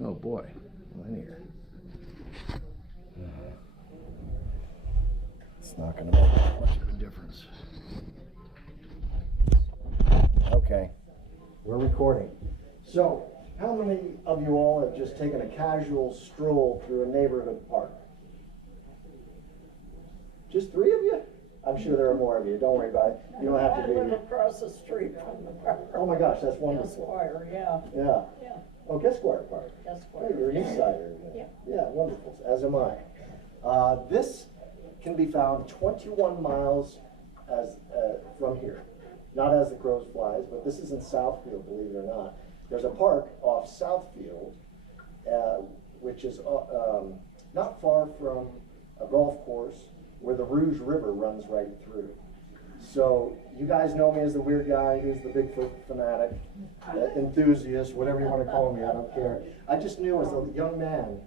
Oh boy, linear. It's not going to make much of a difference. Okay, we're recording. So, how many of you all have just taken a casual stroll through a neighborhood park? Just 3 of you? I'm sure there are more of you. Don't worry about it. You don't have to be. I live across the street from the park. Oh my gosh, that's wonderful. Esquire, yeah. Yeah. Yeah. Oh, Esquire Park. Esquire. Oh, you're an East Sider. Yeah. Yeah, wonderful. As am I. This can be found 21 miles from here. Not as the crow flies, but this is in Southfield, believe it or not. There's a park off Southfield, which is not far from a golf course where the Rouge River runs right through. So you guys know me as the weird guy who's the Bigfoot fanatic, enthusiast, whatever you want to call me, I don't care. I just knew as a young man,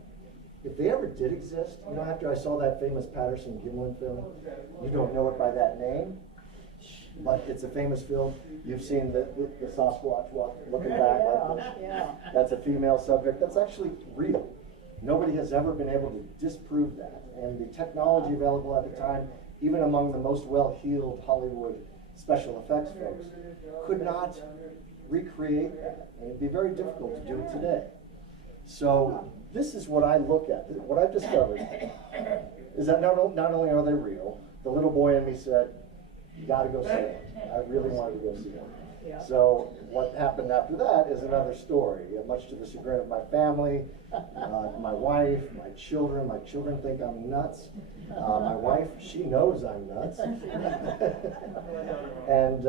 if they ever did exist, you know, after I saw that famous Patterson-Gimlin film, you don't know it by that name, but it's a famous film. You've seen the Sasquatch looking back like this. Yeah. That's a female subject. That's actually real. Nobody has ever been able to disprove that. And the technology available at the time, even among the most well-heeled Hollywood special effects folks, could not recreate that. And it'd be very difficult to do it today. So this is what I look at. What I've discovered is that not only are they real, the little boy in me said, you gotta go see them. I really wanted to go see them. Yeah. So what happened after that is another story, much to the chagrin of my family, my wife, my children. My children think I'm nuts. My wife, she knows I'm nuts. And,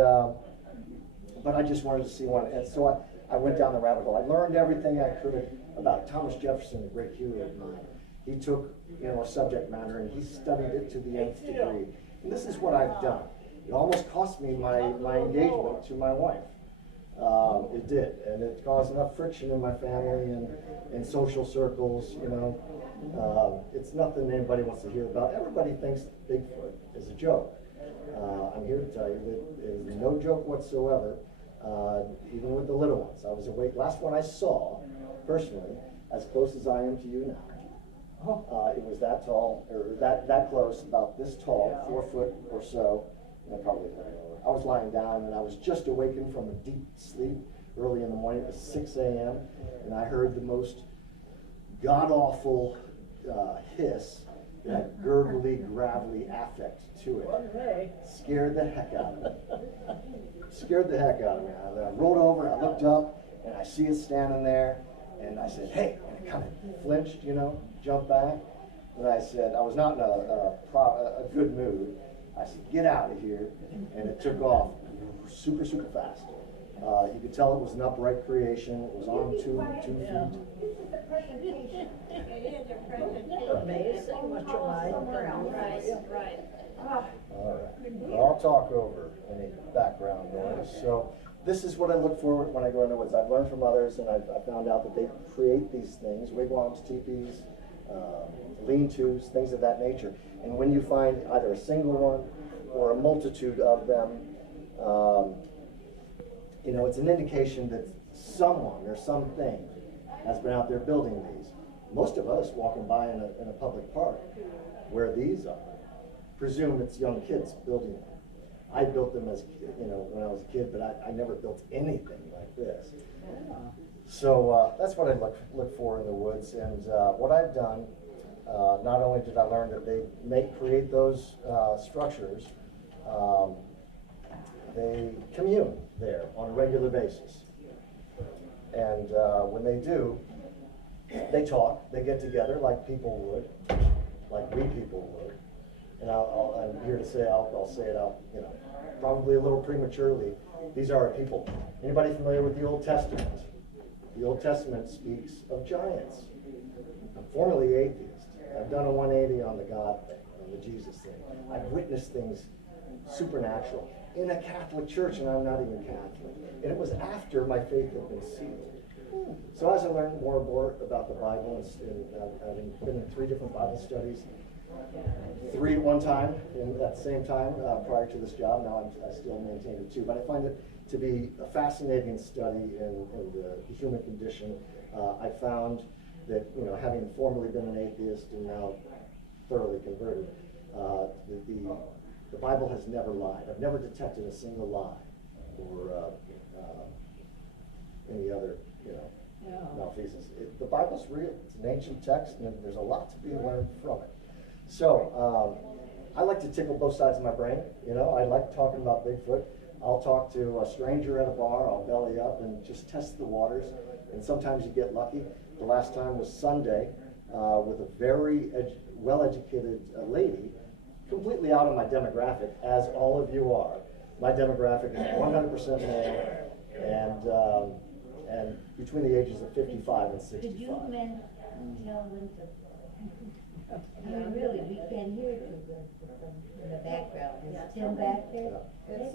but I just wanted to see one. And so I went down the rabbit hole. I learned everything I could about Thomas Jefferson, a great hero of mine. He took, a subject matter and he studied it to the nth degree. And this is what I've done. It almost cost me my engagement to my wife. It did, and it caused enough friction in my family and in social circles, It's nothing anybody wants to hear about. Everybody thinks Bigfoot is a joke. I'm here to tell you that it is no joke whatsoever, even with the little ones. I was awake. Last one I saw, personally, as close as I am to you now. It was that tall, or that close, about this tall, 4 foot or so. Probably a little lower. I was lying down and I was just awakened from a deep sleep early in the morning. It was 6 a.m. and I heard the most god-awful hiss, that gurgly, gravelly affect to it. Scared the heck out of me. Scared the heck out of me. I rolled over, I looked up, and I see it standing there, and I said, hey, and I kind of flinched, jumped back, and I said, I was not in a good mood. I said, get out of here, and it took off super, super fast. You could tell it was an upright creation. It was on 2 feet. Amazing what you like. Right. All right. Well, I'll talk over any background noise. So this is what I look for when I go in the woods. I've learned from others, and I found out that they create these things, wigwams, teepees, lean-tos, things of that nature. And when you find either a single one or a multitude of them, it's an indication that someone or something has been out there building these. Most of us walking by in a public park where these are, presume it's young kids building them. I built them as when I was a kid, but I never built anything like this. So that's what I look for in the woods, and what I've done. Not only did I learn that they create those structures, they commune there on a regular basis. And when they do, they talk, they get together like people would, like we people would. And I'm here to say, I'll say it out, probably a little prematurely, these are our people. Anybody familiar with the Old Testament? The Old Testament speaks of giants. I'm formerly atheist. I've done a 180 on the God thing, on the Jesus thing. I've witnessed things supernatural in a Catholic church, and I'm not even Catholic. And it was after my faith had been sealed. So as I learned more and more about the Bible, and having been in 3 different Bible studies, 3 at one time, and at the same time, prior to this job. Now I still maintain it 2, but I find it to be a fascinating study in the human condition. I found that, you know, having formerly been an atheist and now thoroughly converted, the Bible has never lied. I've never detected a single lie or any other, you know, malfeasance. The Bible's real. It's an ancient text, and there's a lot to be learned from it. So I like to tickle both sides of my brain. You know, I like talking about Bigfoot. I'll talk to a stranger at a bar. I'll belly up and just test the waters. And sometimes you get lucky. The last time was Sunday with a very well-educated lady, completely out of my demographic, as all of you are. My demographic is 100% male, and between the ages of 55 and 65. Could you men tell when to? I mean, really, we can't hear too good in the background. Is Tim back there? It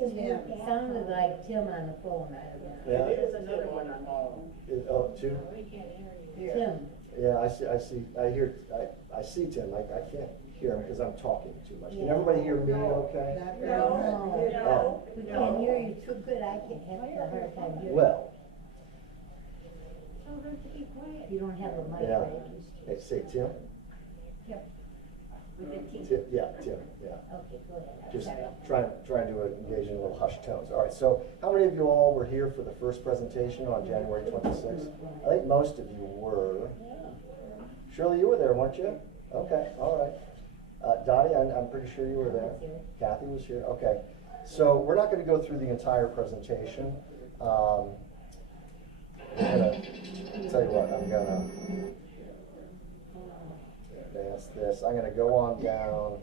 sounded like Tim on the phone. I don't know. Yeah. There's another one on the. Oh, 2? We can't hear you. Tim. Yeah, I see Tim. I can't hear him because I'm talking too much. Can Yeah. everybody hear me okay? No, we can't hear you too good. I can't have a hard time hearing. Well, Tell them to be quiet. You don't have a mic, yeah. right? Hey, say Tim. With the T. Tim, yeah, Tim, yeah. Okay, go ahead. I'm Just sorry. trying to engage in a little hushed tones. All right, so how many of you all were here for the first presentation on January 26th? I think most of you were. Shirley, you were there, weren't you? Okay, all right. Dottie, I'm pretty sure you were there. Kathy was here. Okay, so we're not going to go through the entire presentation. I'm going to tell you what, I'm going to advance this. I'm going to go on down.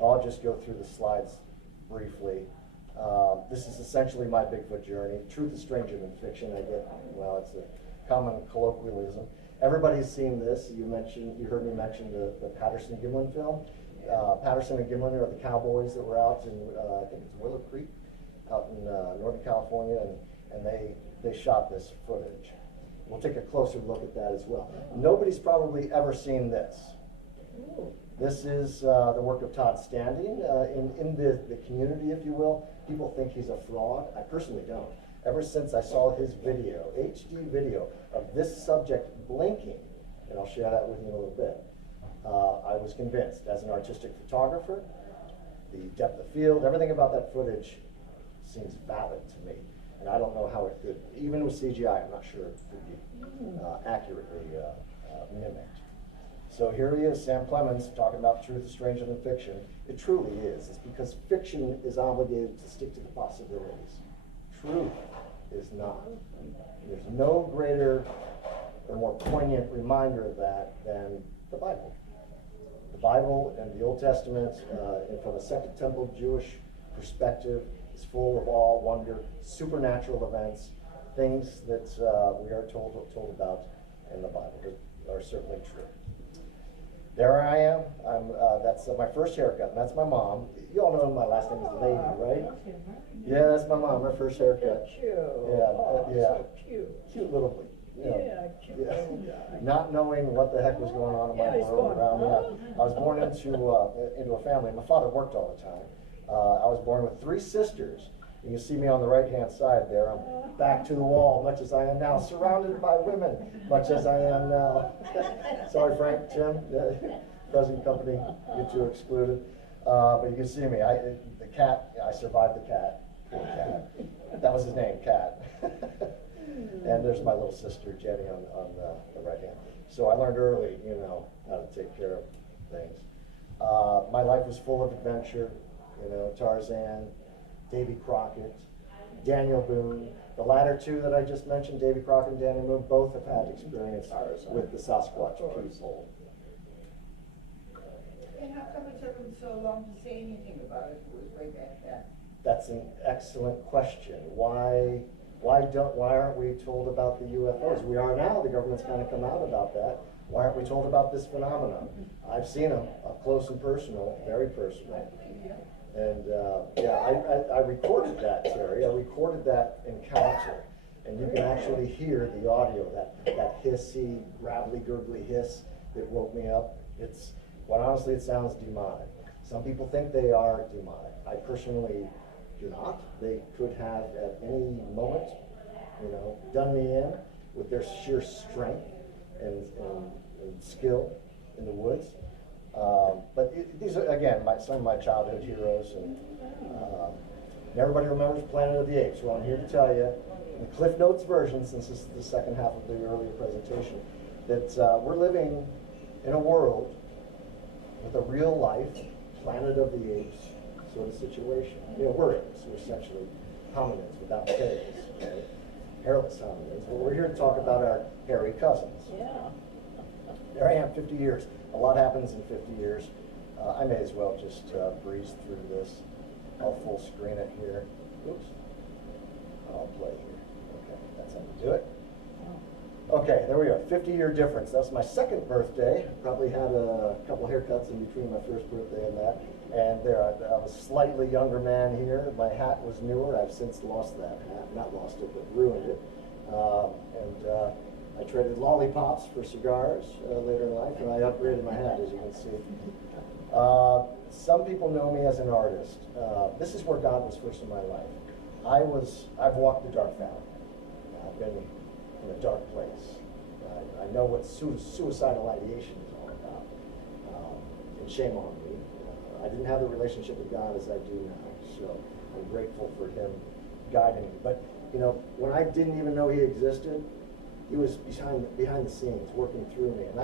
I'll just go through the slides briefly. This is essentially my Bigfoot journey. Truth is stranger than fiction. I get, well, it's a common colloquialism. Everybody's seen this. You heard me mention the Patterson-Gimlin film. Patterson and Gimlin are the cowboys that were out in, I think it's Willow Creek, out in Northern California, and they shot this footage. We'll take a closer look at that as well. Nobody's probably ever seen this. This is the work of Todd Standing. In the community, if you will, people think he's a fraud. I personally don't. Ever since I saw his video, HD video, of this subject blinking, and I'll share that with you in a little bit, I was convinced. As an artistic photographer, the depth of field, everything about that footage seems valid to me. And I don't know how it could, even with CGI, I'm not sure it could be accurately mimicked. So here he is, Sam Clemens, talking about truth is stranger than fiction. It truly is. It's because fiction is obligated to stick to the possibilities. Truth is not. There's no greater or more poignant reminder of that than the Bible. The Bible and the Old Testament, and from a Second Temple Jewish perspective, is full of awe, wonder, supernatural events, things that we are told about in the Bible are certainly true. There I am. That's my first haircut, and that's my mom. You all know my last name is Lady, right? Yeah, that's my mom. Her first haircut. Cute. Yeah. So cute. Cute little. You know, Yeah, cute little guy. Not knowing what the heck was going on in my world around me. I was born into a family. My father worked all the time. I was born with 3 sisters. You can see me on the right-hand side there. I'm back to the wall, much as I am now, surrounded by women, much as I am now. Sorry, Frank, Tim, present company, get you excluded. But you can see me. The cat, I survived the cat. Poor cat. That was his name, Cat. And there's my little sister, Jenny, on the right hand. So I learned early, you know, how to take care of things. My life was full of adventure, you know, Tarzan, Davy Crockett, Daniel Boone. The latter 2 that I just mentioned, Davy Crockett and Daniel Boone, both have had experience with the Sasquatch people. And how come it took them so long to say anything about it? It was way back then. That's an excellent question. Why aren't we told about the UFOs? We are now. The government's kind of come out about that. Why aren't we told about this phenomenon? I've seen them up close and personal, very personal. And yeah, I recorded that, Terry. I recorded that encounter. And you can actually hear the audio, that hissy, gravelly, gurgly hiss that woke me up. Quite honestly, it sounds demonic. Some people think they are demonic. I personally do not. They could have at any moment, done me in with their sheer strength and skill in the woods. But these are, again, some of my childhood heroes, and everybody remembers Planet of the Apes. Well, I'm here to tell you, in the Cliff Notes version, since this is the second half of the earlier presentation, that we're living in a world with a real life Planet of the Apes sort of situation. We're apes. We're essentially hominids without tails, right? Hairless hominids. But we're here to talk about our hairy cousins. Yeah. There I am, 50 years. A lot happens in 50 years. I may as well just breeze through this. I'll full screen it here. Oops. I'll play here. Okay, that's how you do it. Okay, there we go. 50-year difference. That's my second birthday. Probably had a couple haircuts in between my first birthday and that. And there, I was a slightly younger man here. My hat was newer. I've since lost that hat. Not lost it, but ruined it. I traded lollipops for cigars later in life, and I upgraded my hat, as you can see. Some people know me as an artist. This is where God was first in my life. I've walked the dark valley. I've been in a dark place. I know what suicidal ideation is all about. And shame on me. I didn't have the relationship with God as I do now, so I'm grateful for Him guiding me. But when I didn't even know He existed, He was behind the scenes, working through me. And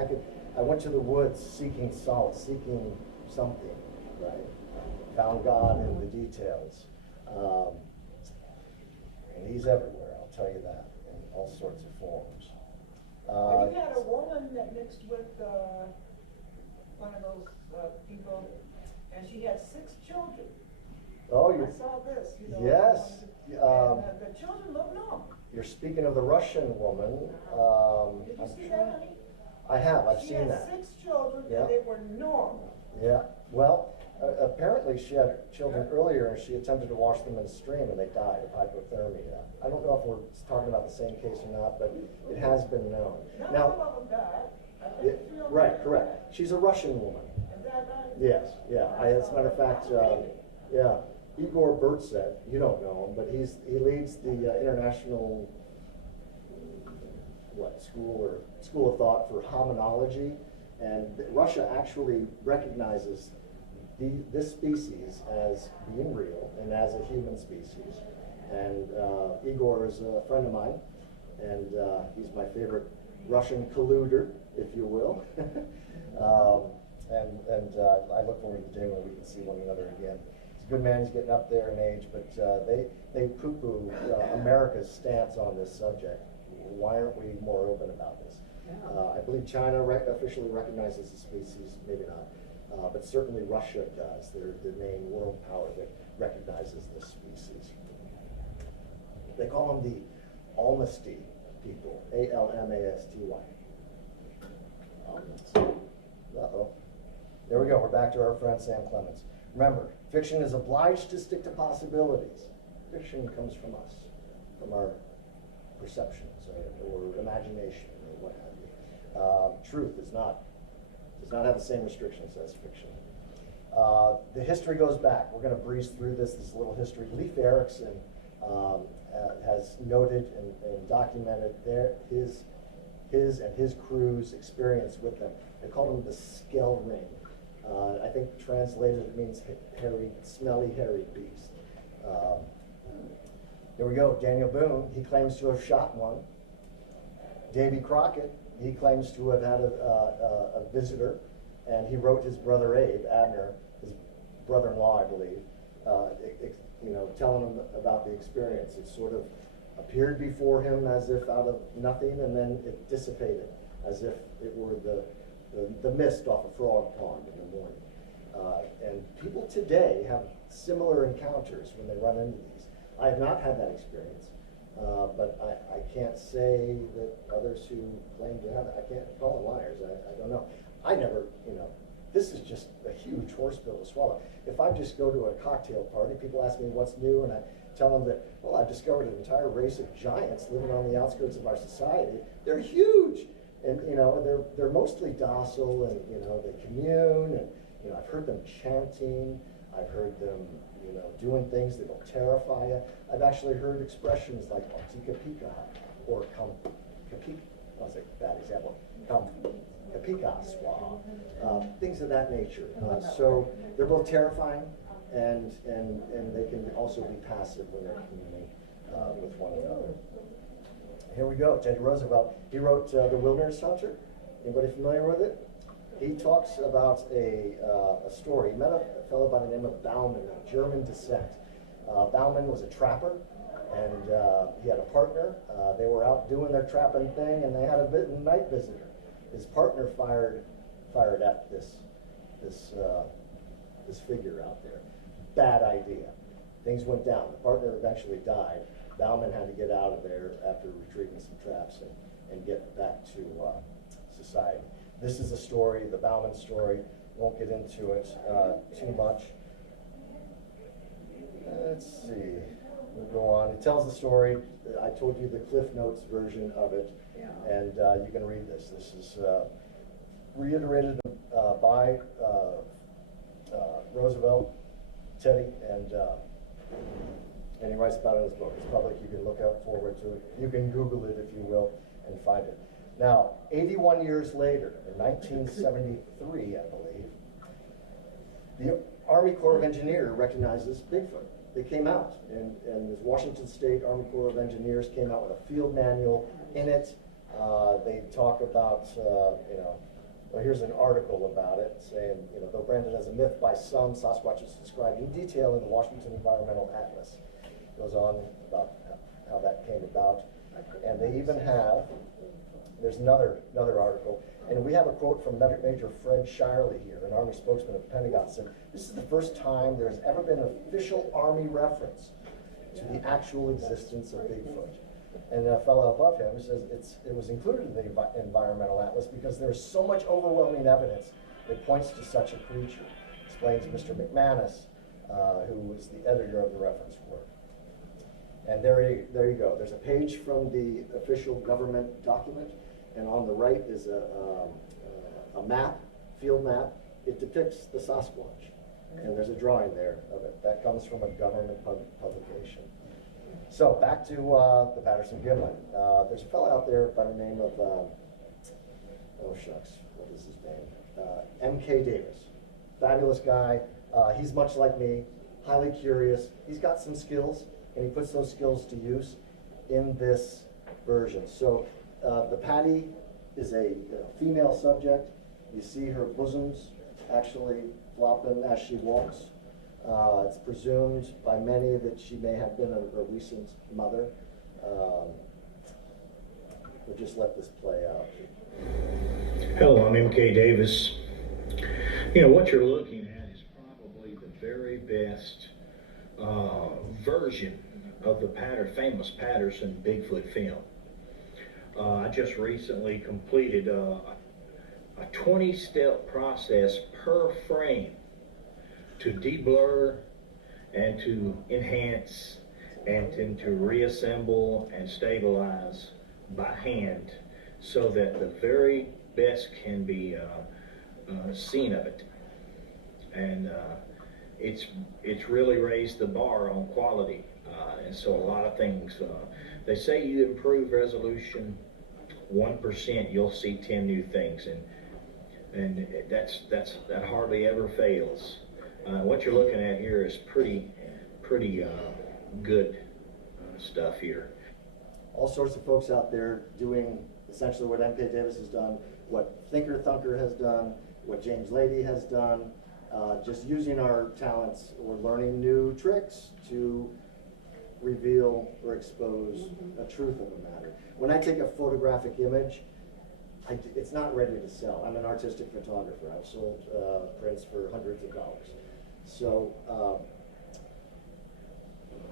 I went to the woods seeking solace, seeking something, right? Found God in the details. And He's everywhere, I'll tell you that, in all sorts of forms. But you had a woman that mixed with one of those people, and she had 6 children. Oh, I saw this, Yes. And the children look normal. You're speaking of the Russian woman. Did you see that, honey? I have. I've seen She that. had 6 children, Yeah. and they were normal. Yeah. Well, apparently she had children earlier, and she attempted to wash them in a stream, and they died of hypothermia. I don't know if we're talking about the same case or not, but it has been known. Not Now, all of them died. I think yeah, 3 of them right, died. correct. She's a Russian woman. Is that right? Yes, yeah. As a matter of fact, yeah. Igor Burtsev, you don't know him, but he leads the international school of thought for hominology, and Russia actually recognizes this species as being real and as a human species. And Igor is a friend of mine, and he's my favorite Russian colluder, if you will. And I look forward to the day when we can see one another again. He's a good man. He's getting up there in age, but they poo-poo America's stance on this subject. Why aren't we more open about this? I believe China officially recognizes the species, maybe not, but certainly Russia does. They're the main world power that recognizes this species. They call them the Almasty people, A-L-M-A-S-T-Y. Uh-oh. There we go. We're back to our friend Sam Clements. Remember, fiction is obliged to stick to possibilities. Fiction comes from us, from our perceptions or imagination or what have you. Truth does not have the same restrictions as fiction. The history goes back. We're going to breeze through this little history. Leif Erikson has noted and documented his and his crew's experience with them. They call them the Skell Ring. I think translated it means smelly, hairy beast. Here we go. Daniel Boone, he claims to have shot one. Davy Crockett, he claims to have had a visitor, and he wrote his brother Abe, Abner, his brother-in-law, I believe, telling him about the experience. It sort of appeared before him as if out of nothing, and then it dissipated as if it were the mist off a frog pond in the morning. And people today have similar encounters when they run into these. I have not had that experience, but I can't say that others who claim to have it, I can't call them liars. I don't know. I never, this is just a huge horse pill to swallow. If I just go to a cocktail party, people ask me what's new, and I tell them that, well, I've discovered an entire race of giants living on the outskirts of our society. They're huge. And, you know, they're mostly docile, and, you know, they commune, and, you know, I've heard them chanting, I've heard them, you know, doing things that will terrify you. I've actually heard expressions like "Tika Pika" or "Come Kapika." That was a bad example. "Come Kapika Swa," things of that nature. So they're both terrifying, and they can also be passive when they're communing with one another. Here we go. Teddy Roosevelt. He wrote The Wilderness Hunter. Anybody familiar with it? He talks about a story. He met a fellow by the name of Bauman, of German descent. Bauman was a trapper, and he had a partner. They were out doing their trapping thing, and they had a night visitor. His partner fired at this figure out there. Bad idea. Things went down. The partner eventually died. Bauman had to get out of there after retrieving some traps and get back to society. This is a story, the Bauman story. Won't get into it too much. Let's see. We'll go on. It tells the story. I told you the Cliff Notes version of it, and you can read this. This is reiterated by Roosevelt, Teddy, and he writes about it in his book. It's public. You can look out forward to it. You can Google it, if you will, and find it. Now, 81 years later, in 1973, I believe, the Army Corps of Engineers recognizes Bigfoot. They came out, and the Washington State Army Corps of Engineers came out with a field manual. In it, they talk about, you know, well, here's an article about it saying, you know, though branded as a myth by some, Sasquatch is described in detail in the Washington Environmental Atlas. It goes on about how that came about. And they even have, there's another article, and we have a quote from Major Fred Shirley here, an Army spokesman of the Pentagon, said, "This is the first time there has ever been an official Army reference to the actual existence of Bigfoot." And a fellow above him says it was included in the Environmental Atlas because there is so much overwhelming evidence that points to such a creature, explains Mr. McManus, who was the editor of the reference work. And there you go. There's a page from the official government document, and on the right is a map, field map. It depicts the Sasquatch, and there's a drawing there of it. That comes from a government publication. So back to the Patterson-Gimlin. There's a fellow out there by the name of, oh shucks, what is his name? M.K. Davis. Fabulous guy. He's much like me, highly curious. He's got some skills, and he puts those skills to use in this version. So the Patty is a female subject. You see her bosoms actually flopping as she walks. It's presumed by many that she may have been a recent mother. We'll just let this play out. Hello, I'm M.K. Davis. You know, what you're looking at is probably the very best version of the famous Patterson Bigfoot film. I just recently completed a 20-step process per frame to deblur and to enhance and to reassemble and stabilize by hand so that the very best can be seen of it. And it's really raised the bar on quality. And so a lot of things, they say you improve resolution 1%, you'll see 10 new things, and that hardly ever fails. What you're looking at here is pretty good stuff here. All sorts of folks out there doing essentially what M.K. Davis has done, what Thinker Thunker has done, what James Lady has done, just using our talents. We're learning new tricks to reveal or expose a truth of the matter. When I take a photographic image, it's not ready to sell. I'm an artistic photographer. I've sold prints for hundreds of dollars. So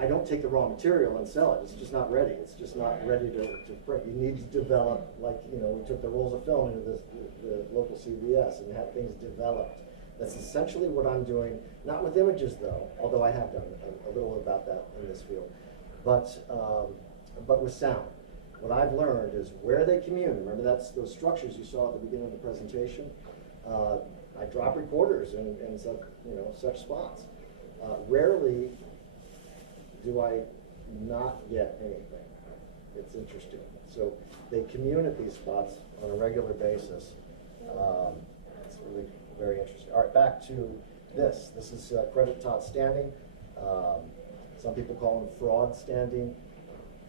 I don't take the raw material and sell it. It's just not ready. It's just not ready to print. You need to develop, like, you know, we took the rolls of film into the local CVS and had things developed. That's essentially what I'm doing, not with images though, although I have done a little about that in this field, but with sound. what I've learned is where they commune, remember that's those structures you saw at the beginning of the presentation, I drop recorders in such, such spots. Rarely do I not get anything. It's interesting. So they commune at these spots on a regular basis. It's really very interesting. All right, back to this. This is credit Todd standing. Some people call them fraud standing.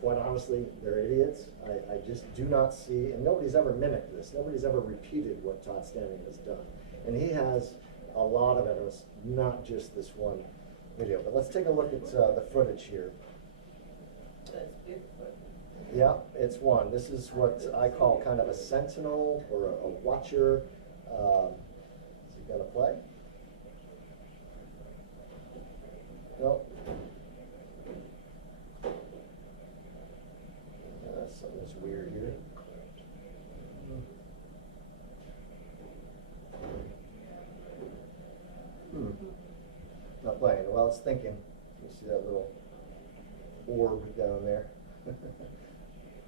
Quite honestly, they're idiots. I just do not see, and nobody's ever mimicked this. Nobody's ever repeated what Todd Standing has done. And he has a lot of evidence, not just this one video. But let's take a look at the footage here. That's Bigfoot. Yeah, it's one. This is what I call kind of a sentinel or a watcher. Is he gonna play? No. Something's weird here. Not playing. Well, it's thinking. You see that little orb down there?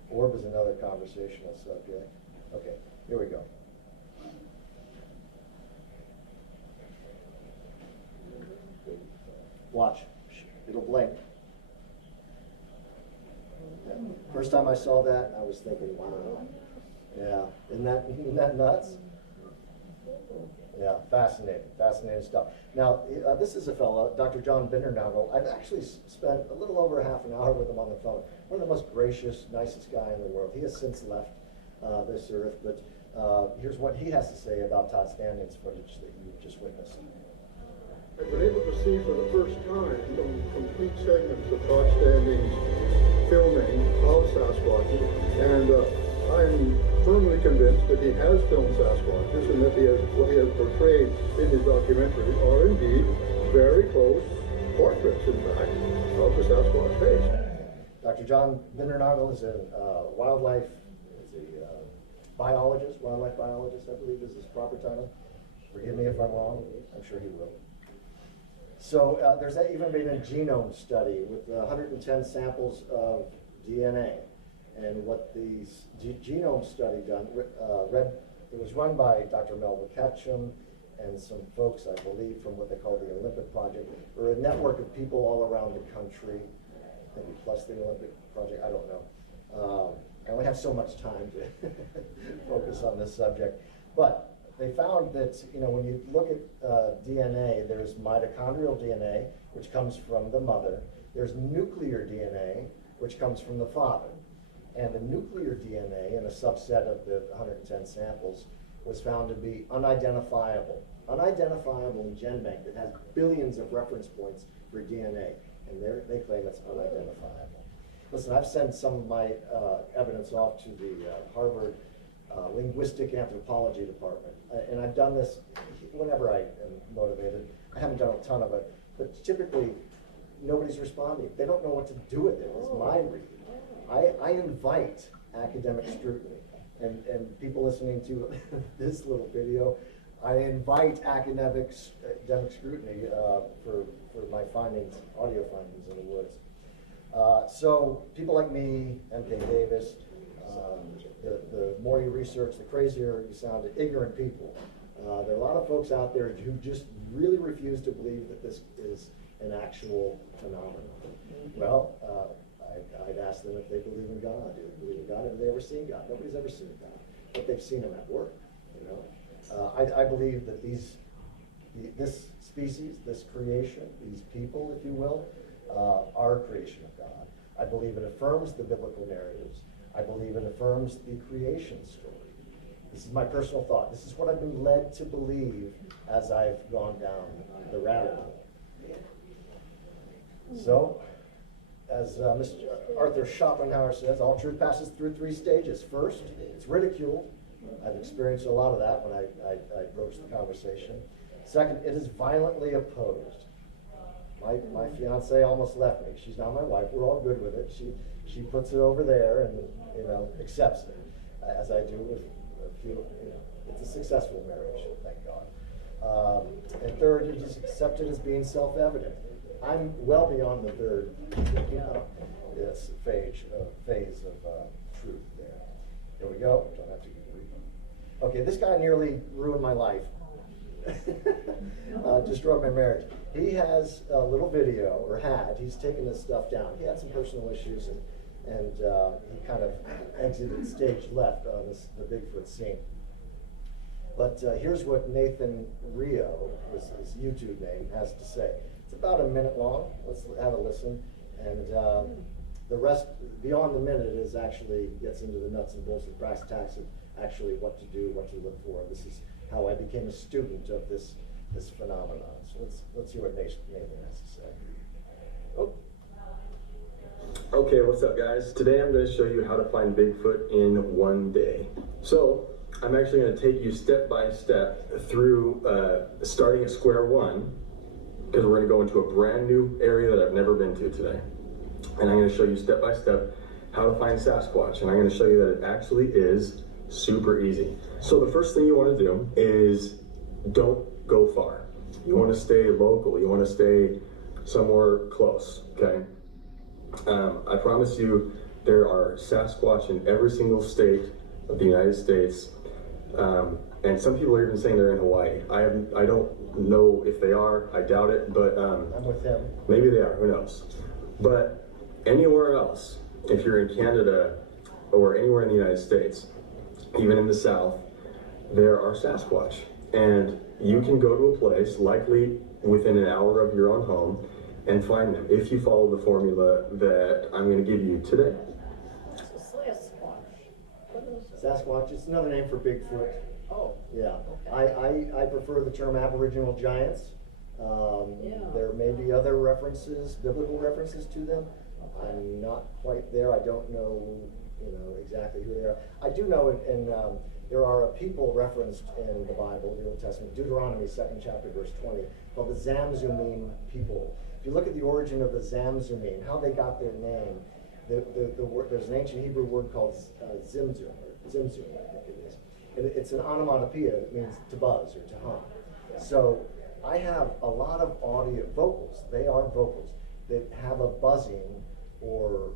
Orb is another conversational subject. Okay, here we go. Watch. It'll blink. Yeah. First time I saw that, I was thinking, wow. Yeah, isn't that nuts? Yeah, fascinating stuff. Now, this is a fellow, Dr. John Bindernagel. I've actually spent a little over half an hour with him on the phone. One of the most gracious, nicest guy in the world. He has since left this earth, but here's what he has to say about Todd Standing's footage that you just witnessed. I've been able to see for the first time some complete segments of Todd Standing's filming of Sasquatches, and I'm firmly convinced that he has filmed Sasquatches and that what he has portrayed in his documentary are indeed very close portraits, in fact, of the Sasquatch face. Dr. John Bindernagel is a wildlife biologist, wildlife biologist, I believe is his proper title. Forgive me if I'm wrong, I'm sure he will. So there's even been a genome study with 110 samples of DNA. And what the genome study done, it was run by Dr. Melba Ketchum and some folks, I believe, from what they call the Olympic Project, or a network of people all around the country, maybe plus the Olympic Project, I don't know. I only have so much time to focus on this subject. But they found that, when you look at DNA, there's mitochondrial DNA, which comes from the mother. There's nuclear DNA, which comes from the father. And the nuclear DNA in a subset of the 110 samples was found to be unidentifiable. Unidentifiable in GenBank that has billions of reference points for DNA. And they claim it's unidentifiable. Listen, I've sent some of my evidence off to the Harvard Linguistic Anthropology Department. And I've done this whenever I am motivated. I haven't done a ton of it, but typically nobody's responding. They don't know what to do with it. It's mind reading. I invite academic scrutiny, and people listening to this little video, I invite academic scrutiny for my findings, audio findings in the woods. So people like me, M.K. Davis, the more you research, the crazier you sound, ignorant people. There are a lot of folks out there who just really refuse to believe that this is an actual phenomenon. Well, I'd ask them if they believe in God. Do they believe in God? Have they ever seen God? Nobody's ever seen God, but they've seen him at work. I believe that this species, this creation, these people, if you will, are a creation of God. I believe it affirms the biblical narratives. I believe it affirms the creation story. This is my personal thought. This is what I've been led to believe as I've gone down the rabbit hole. So, as Mr. Arthur Schopenhauer says, all truth passes through 3 stages. First, it's ridiculed. I've experienced a lot of that when I broached the conversation. Second, it is violently opposed. My fiance almost left me. She's not my wife. We're all good with it. She puts it over there and accepts it, as I do with a few. It's a successful marriage, thank God. And third, it is accepted as being self-evident. I'm well beyond the third phase of truth. Here we go. Don't have to read. Okay, this guy nearly ruined my life. Destroyed my marriage. He has a little video, or had. He's taken this stuff down. He had some personal issues, and he kind of exited stage left on the Bigfoot scene. But here's what Nathan Rio, his YouTube name, has to say. It's about a minute long. Let's have a listen. And the rest, beyond the minute, is actually gets into the nuts and bolts, the brass tacks of actually what to do, what to look for. This is how I became a student of this phenomenon. So let's hear what Nathan has to say. Oh. Okay, what's up guys? Today I'm going to show you how to find Bigfoot in one day. So, I'm actually going to take you step by step through starting at square one, because we're going to go into a brand new area that I've never been to today. And I'm going to show you step by step how to find Sasquatch, and I'm going to show you that it actually is super easy. So the first thing you want to do is don't go far. You want to stay local. You want to stay somewhere close, okay? I promise you there are Sasquatch in every single state of the United States. And some people are even saying they're in Hawaii. I don't know if they are. I doubt it, but I'm with them. maybe they are. Who knows? But anywhere else, if you're in Canada or anywhere in the United States, even in the South, there are Sasquatch, and you can go to a place, likely within an hour of your own home, and find them if you follow the formula that I'm going to give you today. Sasquatch, it's another name for Bigfoot. Oh. Yeah, Okay. I prefer the term Aboriginal giants. There may be other references, biblical references to them. I'm not quite there. I don't know, exactly who they are. I do know, there are a people referenced in the Bible, the Old Testament, Deuteronomy 2nd chapter, verse 20, called the Zamzummim people. If you look at the origin of the Zamzummim, how they got their name, there's an ancient Hebrew word called Zimzum, or Zimzum, I think it is. And it's an onomatopoeia that means to buzz or to hum. So I have a lot of audio vocals. They are vocals that have a buzzing or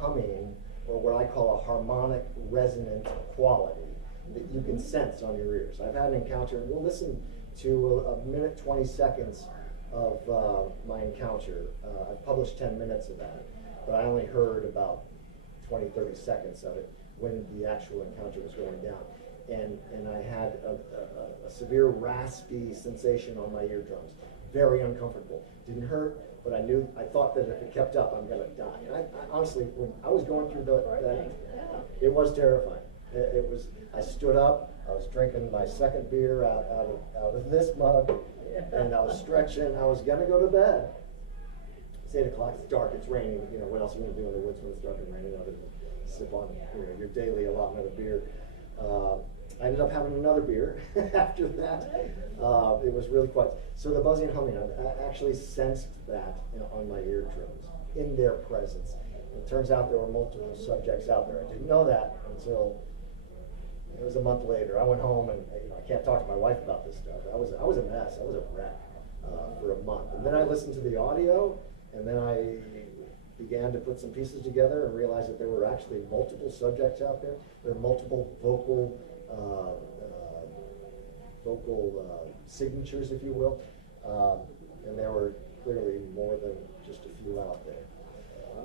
humming, or what I call a harmonic resonant quality that you can sense on your ears. I've had an encounter, and we'll listen to a minute 20 seconds of my encounter. I've published 10 minutes of that, but I only heard about 20, 30 seconds of it when the actual encounter was going down. And I had a severe raspy sensation on my eardrums. Very uncomfortable. Didn't hurt, but I thought that if it kept up, I'm gonna die. And I honestly, when I was going through that, it was terrifying. It was, I stood up, I was drinking my second beer out of this mug, and I was stretching, I was gonna go to bed. It's 8 o'clock, it's dark, it's raining, what else are you gonna do in the woods when it's dark and raining other than sip on your daily allotment of beer. I ended up having another beer after that. It was really quite, so the buzzing and humming, I actually sensed that on my eardrums, in their presence. It turns out there were multiple subjects out there. I didn't know that until it was a month later. I went home and I can't talk to my wife about this stuff. I was a mess. I was a wreck for a month. And then I listened to the audio, and then I began to put some pieces together and realized that there were actually multiple subjects out there. There were multiple vocal signatures, if you will, and there were clearly more than just a few out there.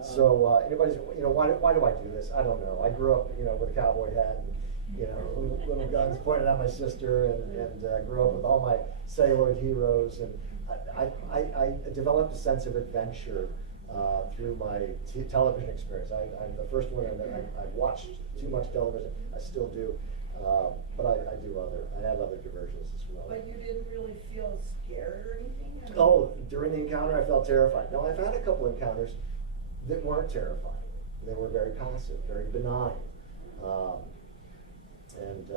So anybody's, why do I do this? I don't know. I grew up, with a cowboy hat and, little guns pointed at my sister, and grew up with all my celluloid heroes, and I developed a sense of adventure through my television experience. I'm the first one that I watched too much television. I still do, but I have other diversions as well. But you didn't really feel scared or anything? Oh, during the encounter, I felt terrified. Now, I've had a couple encounters that weren't terrifying. They were very passive, very benign, and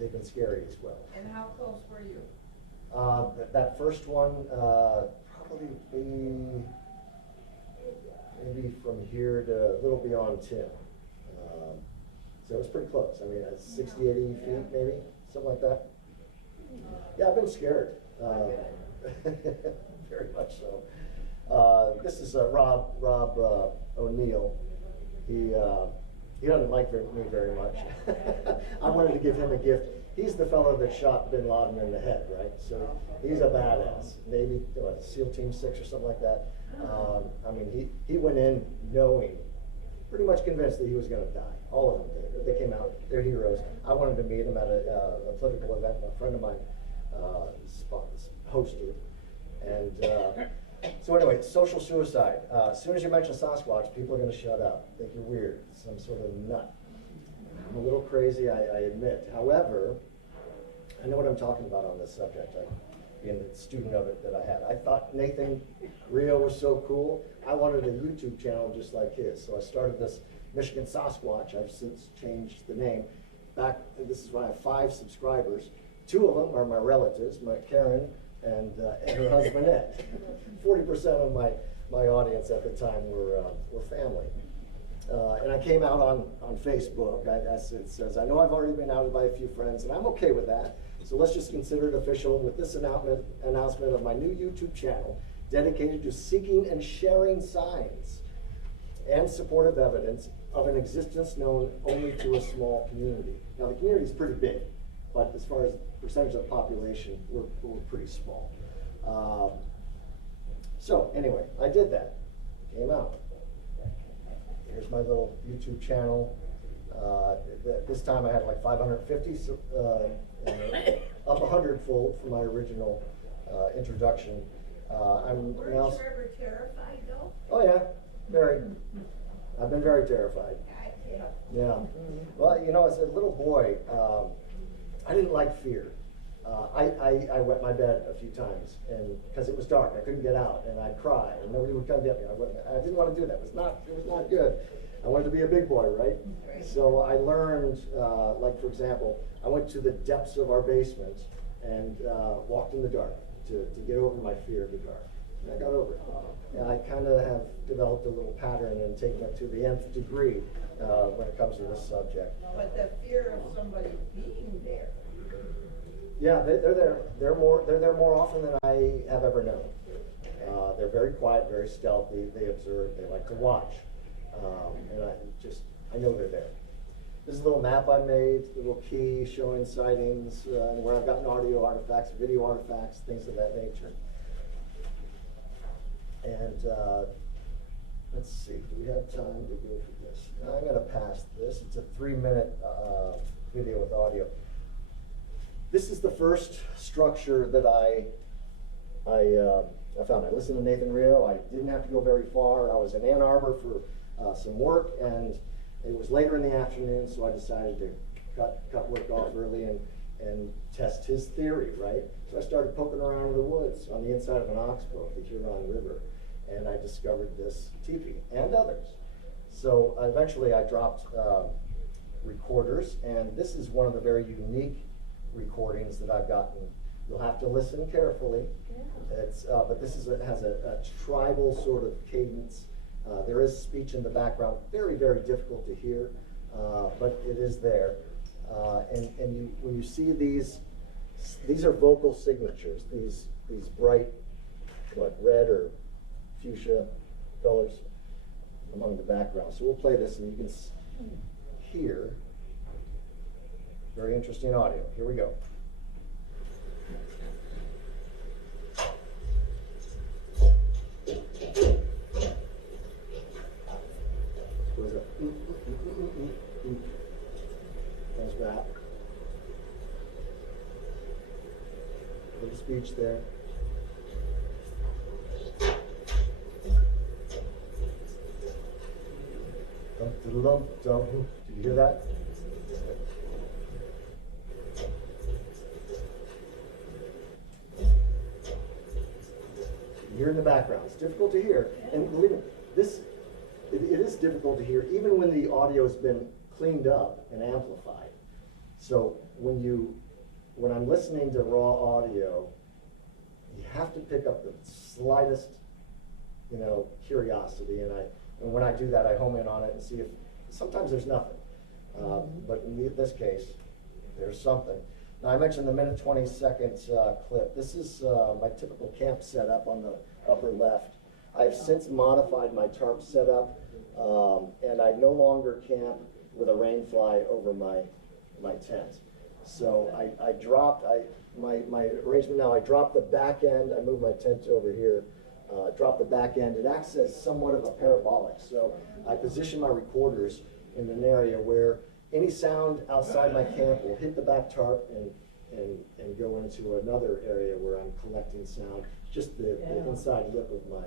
they've been scary as well. And how close were you? That first one, probably maybe from here to a little beyond 10. So it was pretty close. I mean, 60, 80 feet maybe, something like that. Yeah, I've been scared. Very much so. This is Rob O'Neill. He doesn't like me very much. I wanted to give him a gift. He's the fellow that shot Bin Laden in the head, right? So he's a badass. Maybe what, SEAL Team 6 or something like that. I mean, he went in knowing, pretty much convinced that he was going to die. All of them did. They came out, they're heroes. I wanted to meet him at a political event. A friend of mine hosted. And so anyway, social suicide. As soon as you mention Sasquatch, people are going to shut up, think you're weird, some sort of nut. I'm a little crazy, I admit. However, I know what I'm talking about on this subject, being the student of it that I had. I thought Nathan Rio was so cool. I wanted a YouTube channel just like his. So I started this Michigan Sasquatch. I've since changed the name. This is when I have 5 subscribers. 2 of them are my relatives, my Karen and her husband Ed. 40% of my audience at the time were family. And I came out on Facebook. As it says, I know I've already been outed by a few friends, and I'm okay with that. So let's just consider it official with this announcement of my new YouTube channel dedicated to seeking and sharing signs and supportive evidence of an existence known only to a small community. Now the community is pretty big, but as far as percentage of the population, we're pretty small. So anyway, I did that. Came out. Here's my little YouTube channel. This time I had like 550, up 100-fold from my original introduction. I'm Weren't now. you ever terrified though? Oh yeah, very. I've been very terrified. Yeah. Well, you know, as a little boy, I didn't like fear. I wet my bed a few times, and because it was dark, I couldn't get out, and I'd cry, and nobody would come get me. I didn't want to do that. It was not good. I wanted to be a big boy, right? So I learned, like for example, I went to the depths of our basement and walked in the dark to get over my fear of the dark. And I got over it. And I kind of have developed a little pattern and taken it to the nth degree when it comes to this subject. But the fear of somebody being there. Yeah, they're there. They're there more often than I have ever known. They're very quiet, very stealthy. They observe. They like to watch, and I know they're there. This is a little map I made, a little key showing sightings, and where I've gotten audio artifacts, video artifacts, things of that nature. And let's see, do we have time to go through this? I'm going to pass this. It's a 3-minute video with audio. This is the first structure that I found. I listened to Nathan Rio. I didn't have to go very far. I was in Ann Arbor for some work, and it was later in the afternoon, so I decided to cut work off early and test his theory, right? So I started poking around in the woods on the inside of an oxbow, the Huron River, and I discovered this teepee and others. So eventually I dropped recorders, and this is one of the very unique recordings that I've gotten. You'll have to listen carefully. But this has a tribal sort of cadence. There is speech in the background, very, very difficult to hear, but it is there. And when you see these are vocal signatures. These bright, red or fuchsia colors among the background. So we'll play this, and you can hear. Very interesting audio. Here we go. Goes up. Comes back. Little speech there. Did you hear that? You hear in the background. It's difficult to hear, and believe me, it is difficult to hear even when the audio's been cleaned up and amplified. So when I'm listening to raw audio, you have to pick up the slightest, curiosity, and when I do that, I home in on it and see if sometimes there's nothing, but in this case, there's something. Now, I mentioned the minute 20-second clip. This is my typical camp setup on the upper left. I've since modified my tarp setup, and I no longer camp with a rain fly over my tent. So I dropped, my arrangement now, I dropped the back end, I moved my tent over here, dropped the back end. It acts as somewhat of a parabolic. So I position my recorders in an area where any sound outside my camp will hit the back tarp and go into another area where I'm collecting sound, just the inside lip of my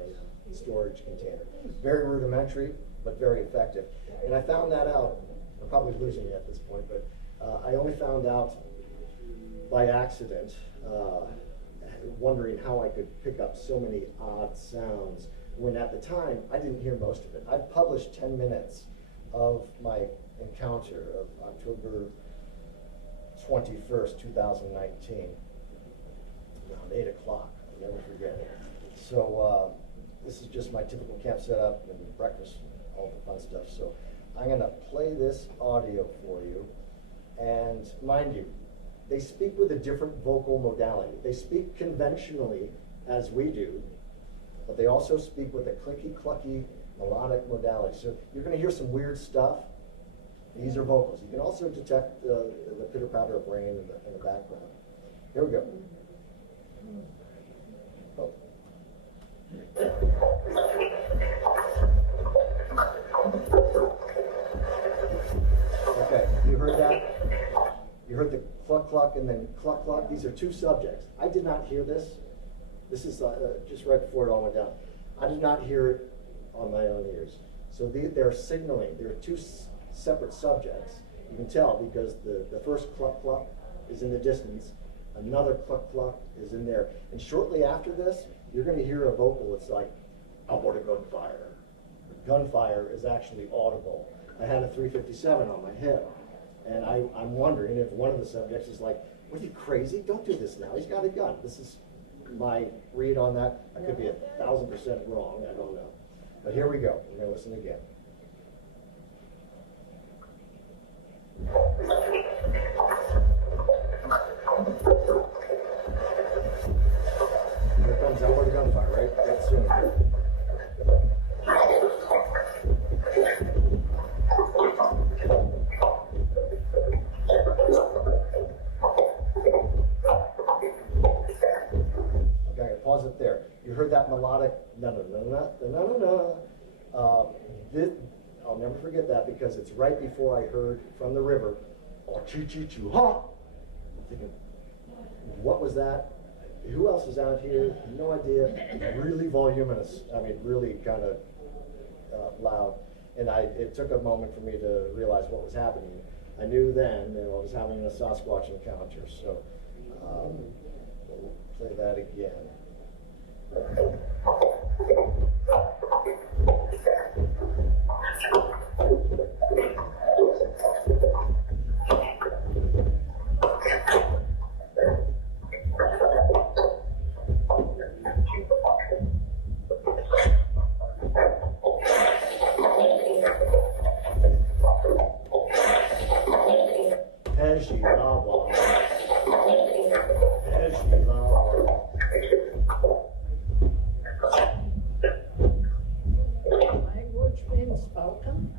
storage container. Very rudimentary, but very effective. And I found that out, I'm probably losing it at this point, but I only found out by accident, wondering how I could pick up so many odd sounds, when at the time, I didn't hear most of it. I published 10 minutes of my encounter of October 21st, 2019, around 8 o'clock, I'll never forget it. So this is just my typical camp setup and breakfast, all the fun stuff. So I'm gonna play this audio for you, and mind you, they speak with a different vocal modality. They speak conventionally as we do, but they also speak with a clicky-clucky melodic modality. So you're gonna hear some weird stuff. These are vocals. You can also detect the pitter-patter of rain in the background. Here we go. Oh. Okay, you heard that? You heard the cluck-cluck and then cluck-cluck. These are two subjects. I did not hear this. This is just right before it all went down. I did not hear it on my own ears. So they're signaling. There are two separate subjects. You can tell because the first cluck-cluck is in the distance. Another cluck-cluck is in there. And shortly after this, you're going to hear a vocal. It's like, "Abort a gunfire." Gunfire is actually audible. I had a 357 on my hip. And I'm wondering if one of the subjects is like, "What, are you crazy? Don't do this now. He's got a gun." This is my read on that. I could be 1,000% wrong. I don't know. But here we go. We're going to listen again. Here comes Elwood the gunfire, right? That's soon. Okay, pause it there. You heard that melodic na-na-na-na-na-na-na. I'll never forget that because it's right before I heard from the river, "Oh, choo-choo-choo-ha!" I'm thinking, what was that? Who else is out here? No idea. Really voluminous. I mean, really kind of loud. And it took a moment for me to realize what was happening. I knew then that I was having a Sasquatch encounter. So we'll play that again. Language being spoken.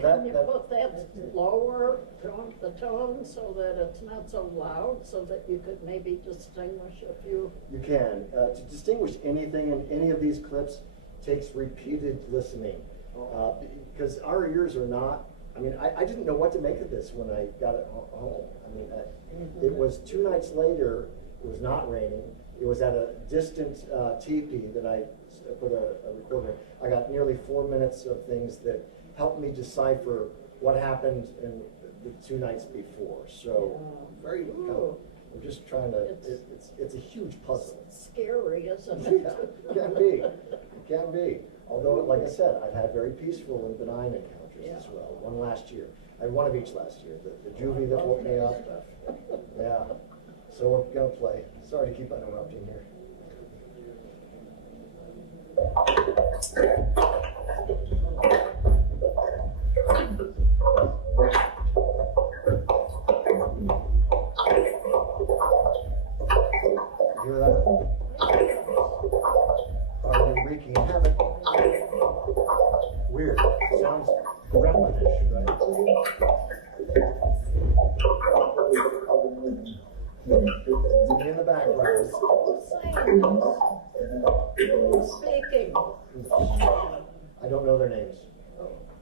Can you put that lower, the tone, so that it's not so loud, so that you could maybe distinguish a few? You can. To distinguish anything in any of these clips takes repeated listening. Because our ears are not, I mean, I didn't know what to make of this when I got it home. I mean, it was 2 nights later, it was not raining. It was at a distant teepee that I put a recorder in. I got nearly 4 minutes of things that helped me decipher what happened in the 2 nights before. So very, we're just trying to, it's a huge puzzle. It's scary, isn't it? Yeah, it can be, it can be. Although, like I said, I've had very peaceful and benign encounters as well. One last year. I had one of each last year. The juvie that woke me up. Yeah. So we're gonna play. Sorry to keep interrupting here. Hear that? Are you wreaking havoc? Weird. Sounds gremlinish, right? In the background. Speaking. I don't know their names.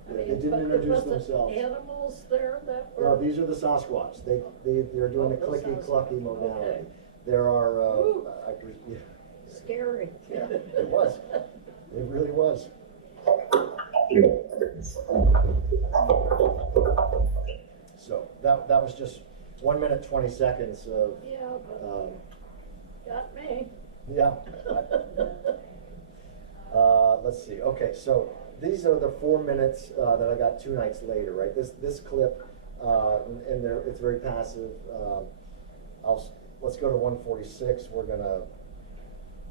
They didn't introduce themselves. Animals there that were. No, these are the Sasquatch. They're doing the clicky clucky modality. Okay. There are, yeah, Scary. yeah, it was. It really was. So that was just 1 minute, 20 seconds of, Yeah, but got me. yeah. Let's see. Okay, so these are the 4 minutes that I got 2 nights later, right? This clip, and there it's very passive. Let's go to 146. We're gonna,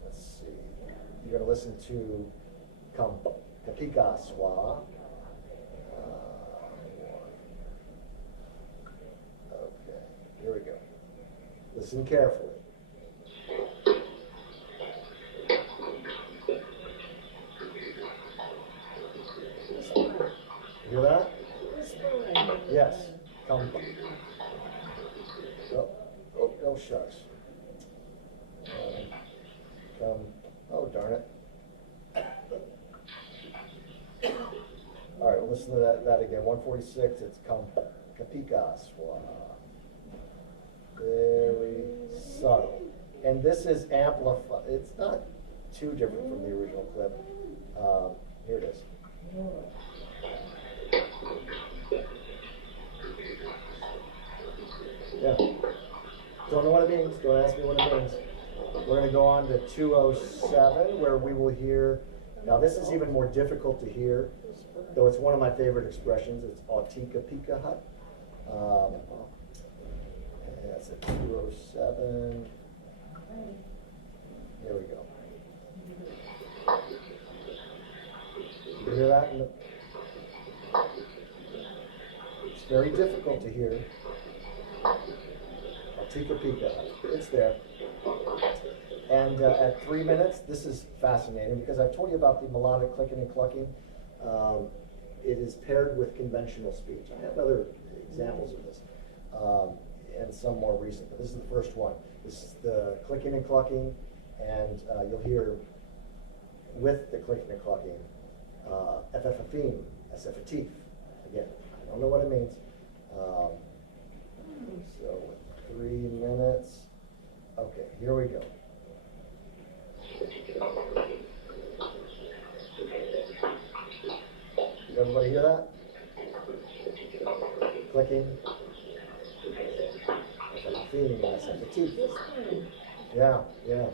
let's see. You're gonna listen to Kapika Swa. Okay, here we go. Listen carefully. You hear that? Whispering. Yes. Come. Oh, shucks. Come. Oh, darn it. All right, listen to that again. 146. It's Kapika Swa. Very subtle. And this is amplified. It's not too different from the original clip. Here it is. Yeah. Don't know what it means. Don't ask me what it means. We're going to go on to 207, where we will hear. Now, this is even more difficult to hear, though it's one of my favorite expressions. It's Autika Pika Hut. That's at 207. There we go. You hear that? It's very difficult to hear. Autika Pika. It's there. And at 3 minutes, this is fascinating because I've told you about the melodic clicking and clucking. It is paired with conventional speech. I have other examples of this, and some more recent, but this is the first one. This is the clicking and clucking, and you'll hear with the clicking and clucking, FFFing, SFatif. Again, I don't know what it means. So 3 minutes. Okay, here we go. Did everybody hear that? Clicking. FFFing, SFatif. Yeah, yeah.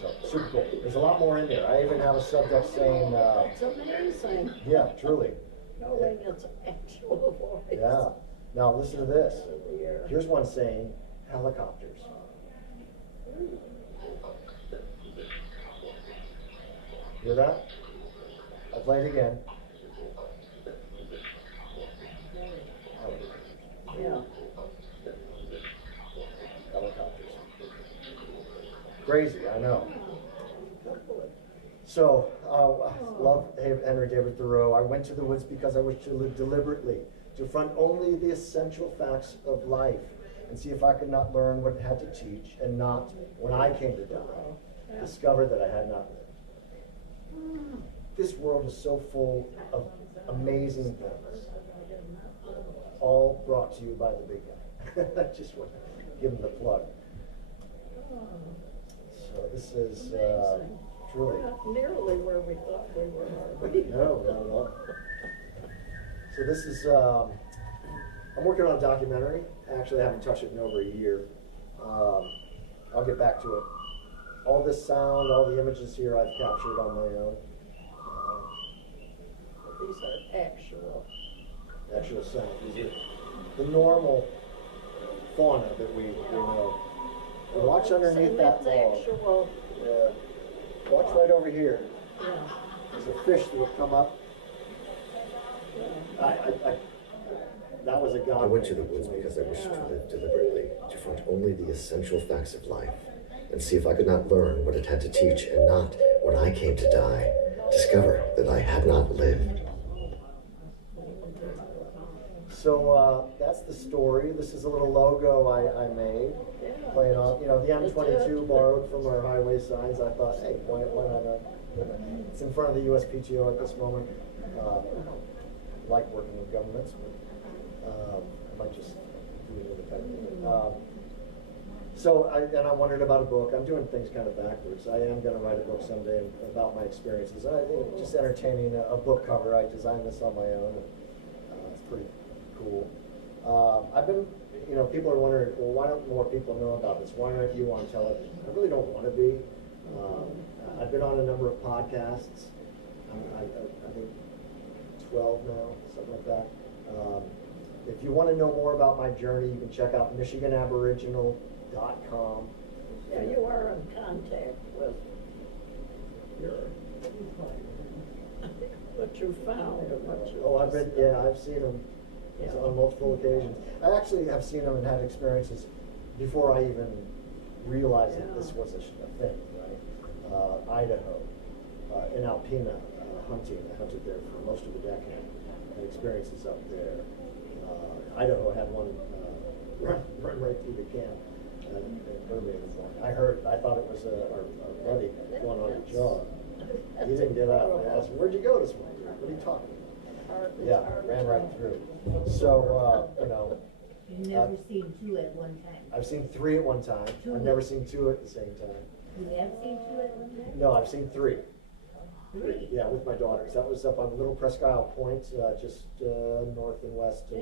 So, super cool. There's a lot more in there. I even have a subject saying, It's amazing. yeah, truly. Knowing it's actual voice. Yeah. Now listen to this. Here's one saying helicopters. Hear that? I'll play it again. Yeah. Helicopters. Crazy, I know. So, I love Henry David Thoreau. I went to the woods because I wished to live deliberately, to front only the essential facts of life, and see if I could not learn what it had to teach, and not, when I came to die, discover that I had not lived. This world is so full of amazing things, all brought to you by the big guy. I just want to give him the plug. So this is truly. We're not nearly where we thought we were, are we? No. So this is, I'm working on a documentary. Actually, I haven't touched it in over a year. I'll get back to it. All this sound, all the images here I've captured on my own. These are Actual sound. These are the normal fauna that we know. And watch underneath that log. Actual, Yeah. Watch right over here. yeah, There's a fish that would come up. That was a god. I went to the woods because I wished to live deliberately, to find only the essential facts of life, and see if I could not learn what it had to teach, and not, when I came to die, discover that I had not lived. So that's the story. This is a little logo I made, playing on, the M22 borrowed from our highway signs. I thought, hey, why not? It's in front of the USPTO at this moment. I like working with governments, but I might just do it independently. So I wondered about a book. I'm doing things kind of backwards. I am going to write a book someday about my experiences. I think just entertaining a book cover. I designed this on my own. It's pretty cool. I've been, people are wondering, well, why don't more people know about this? Why aren't you on television? I really don't want to be. I've been on a number of podcasts. I think 12 now, something like that. If you want to know more about my journey, you can check out MichiganAboriginal.com. yeah, you are in contact with what you found and what you. Oh, I've seen them on multiple occasions. I actually have seen them and had experiences before I even realized that this was a thing, right? Idaho, in Alpena, hunting. I hunted there for most of the decade. Had experiences up there. Idaho had one run right through the camp in Birmingham. I thought it was our buddy going on a jog. He didn't get up. I asked him, "Where'd you go this morning? What are you talking about?" Yeah, ran right through. So, You've never seen two at one time? I've seen 3 at one time. Two. I've never seen 2 at the same time. You have seen two at one time? No, I've seen 3. 3? Yeah, with my daughters. That was up on Little Presque Isle Point, just north and west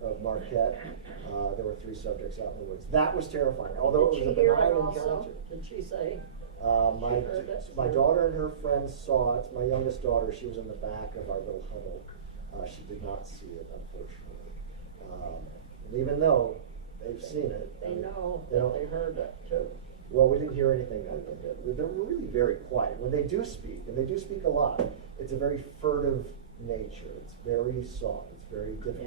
of Marquette. There were 3 subjects out in the woods. That was terrifying, although Did it was she a hear benign it also? encounter. Did she say? My daughter and her friends saw it. My youngest daughter, she was in the back of our little huddle. She did not see it, unfortunately. And even though they've seen it, They know they that don't- they heard it too. Well, we didn't hear anything. They're really very quiet. When they do speak, and they do speak a lot, it's a very furtive nature. It's very soft. It's very difficult.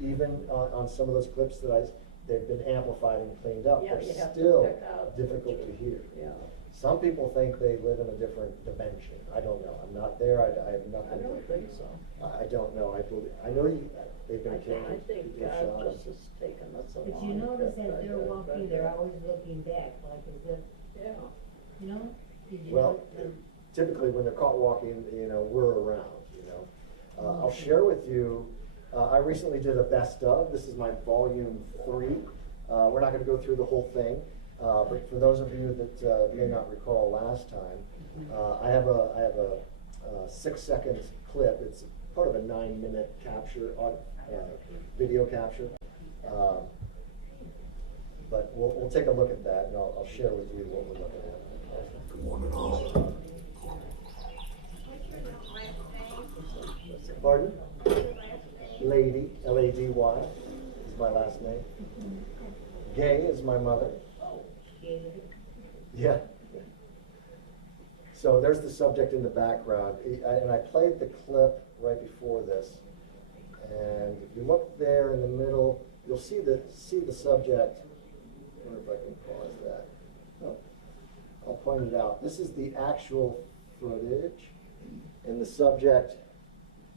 Yeah. Even on some of those clips that they've been amplified and cleaned up, Yeah, they're you have to still pick out difficult what to you- hear. Yeah. Some people think they live in a different dimension. I don't know. I'm not there. I have nothing. I don't think so. I don't know. I know they've been killed. I think People God shot. just has taken us along. But you notice as they're But- walking, they're always looking back, like as if, Yeah. you know? Did you Well, know? typically when they're caught walking, we're around, I'll share with you, I recently did a best of. This is my volume 3. We're not gonna go through the whole thing, but for those of you that may not recall last time, I have a 6-second clip. It's part of a 9-minute capture, video capture. But we'll take a look at that, and I'll share with you what we're looking at. Good morning, all. Pardon? Lady, Lady, is my last name. Gay is my mother. Yeah. So there's the subject in the background, and I played the clip right before this. And if you look there in the middle, you'll see the subject. I wonder if I can pause that. Oh, I'll point it out. This is the actual footage, and the subject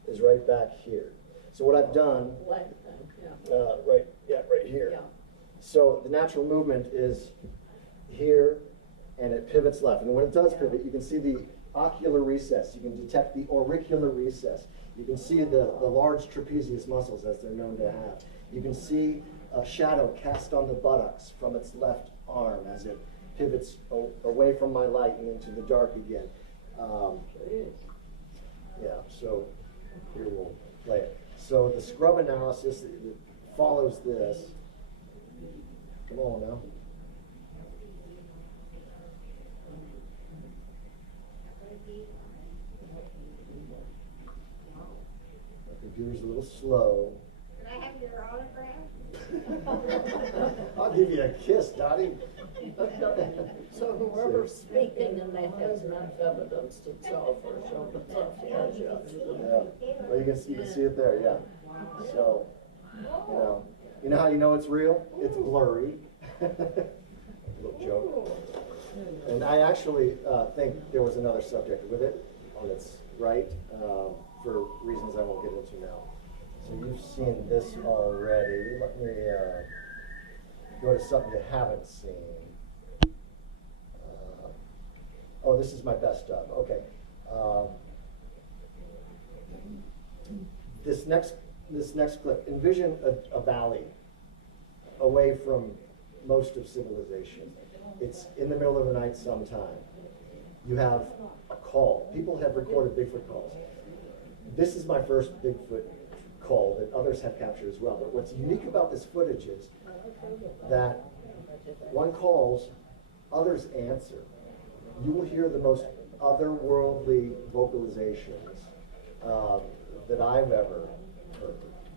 is right back here. So what I've done, Black thing, yeah. right here. Yeah. So the natural movement is here, and it pivots left. And when it does pivot, you can see the ocular recess. You can detect the auricular recess. You can see the large trapezius muscles, as they're known to have. You can see a shadow cast on the buttocks from its left arm as it pivots away from my light and into the dark again. Yeah, so here we'll play it. So the scrub analysis that follows this. Come on now. My computer's a little slow. Can I have your autograph? I'll give you a kiss, Dottie. So whoever's speaking and that has not evidenced itself or shown itself as yet. Yeah, well, you can see it there, yeah. So, you know how you know it's real? It's blurry. Little joke. And I actually think there was another subject with it on its right, for reasons I won't get into now. So you've seen this already. Let me go to something you haven't seen. Oh, this is my best stuff. Okay. This next clip. Envision a valley away from most of civilization. It's in the middle of the night sometime. You have a call. People have recorded Bigfoot calls. This is my first Bigfoot call that others have captured as well. But what's unique about this footage is that one calls, others answer. You will hear the most otherworldly vocalizations that I've ever heard.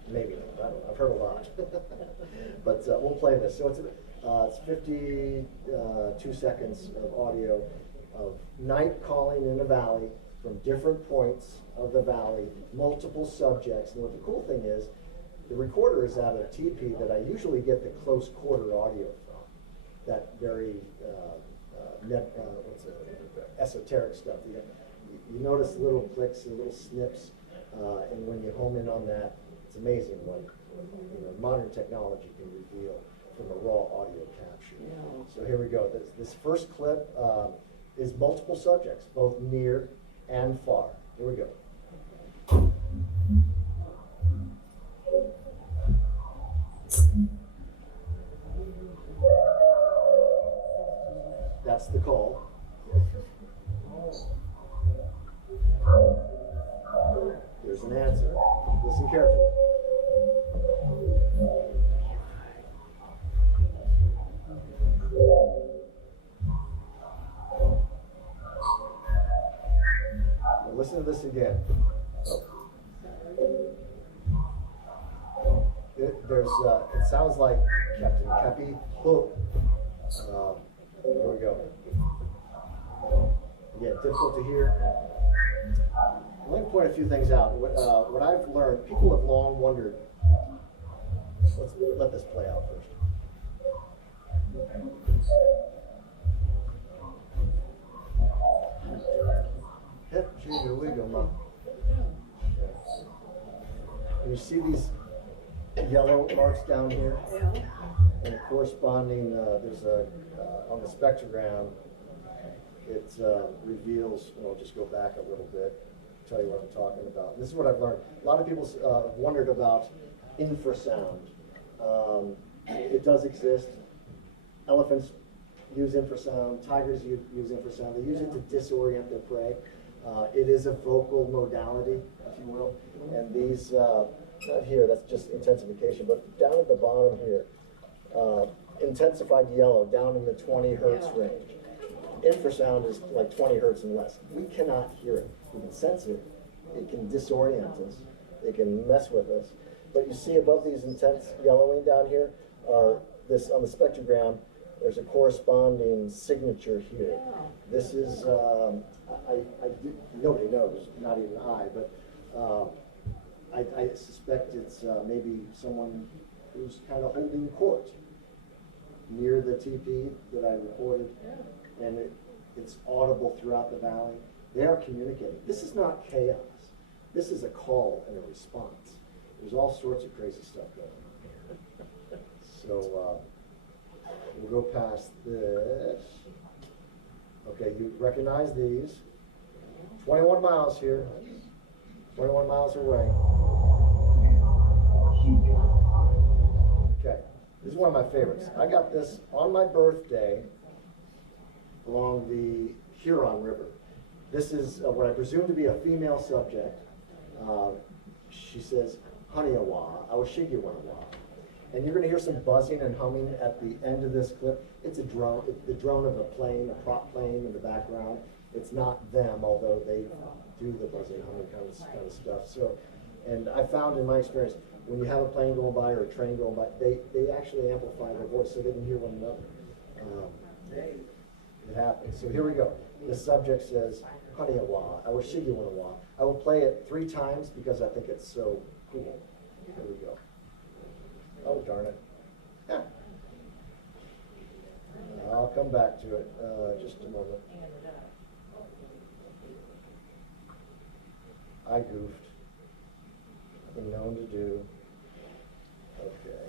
Maybe not. I don't know. I've heard a lot. But we'll play this. So it's 52 seconds of audio of night calling in a valley from different points of the valley, multiple subjects. And what the cool thing is, the recorder is at a TP that I usually get the close quarter audio from. That very esoteric stuff. You notice little clicks and little snips, and when you home in on that, it's amazing what modern technology can reveal from a raw audio capture. Yeah. So here we go. This first clip is multiple subjects, both near and far. Here we go. That's the call. There's an answer. Listen carefully. Now listen to this again. It sounds like Captain Cappy. Here we go. Yeah, difficult to hear. Let me point a few things out. What I've learned, people have long wondered. Let's let this play out first. Hip, jiggle, wiggle, ma. And you see these yellow marks down here? Yeah. And corresponding, there's on the spectrogram, it reveals, and I'll just go back a little bit, tell you what I'm talking about. This is what I've learned. A lot of people wondered about infrasound. It does exist. Elephants use infrasound, tigers use infrasound. They use it to disorient their prey. It is a vocal modality, if you will. And these, not here, that's just intensification, but down at the bottom here, intensified yellow, down in the 20 hertz range. Infrasound is like 20 hertz and less. We cannot hear it. We can sense it. It can disorient us. It can mess with us. But you see above these intense yellowing down here, this on the spectrogram, there's a corresponding signature here. This is, nobody knows, not even I, but I suspect it's maybe someone who's kind of holding court near the TP that I reported, and it's audible throughout the valley. They are communicating. This is not chaos. This is a call and a response. There's all sorts of crazy stuff going on. So we'll go past this. Okay, you recognize these. 21 miles here. 21 miles away. Okay, this is one of my favorites. I got this on my birthday along the Huron River. This is what I presume to be a female subject. She says, Honey-awa, Awashigiwanawa. And you're going to hear some buzzing and humming at the end of this clip. It's a drone, the drone of a plane, a prop plane in the background. It's not them, although they do the buzzing, humming kind of stuff. So, and I found in my experience, when you have a plane going by or a train going by, they actually amplify their voice so they can hear one another. It happens. So here we go. The subject says, Haniawa, Awashigiwanawa. I will play it 3 times because I think it's so cool. Here we go. Oh, darn it. Yeah. I'll come back to it just a moment. I goofed. I've been known to do. Okay.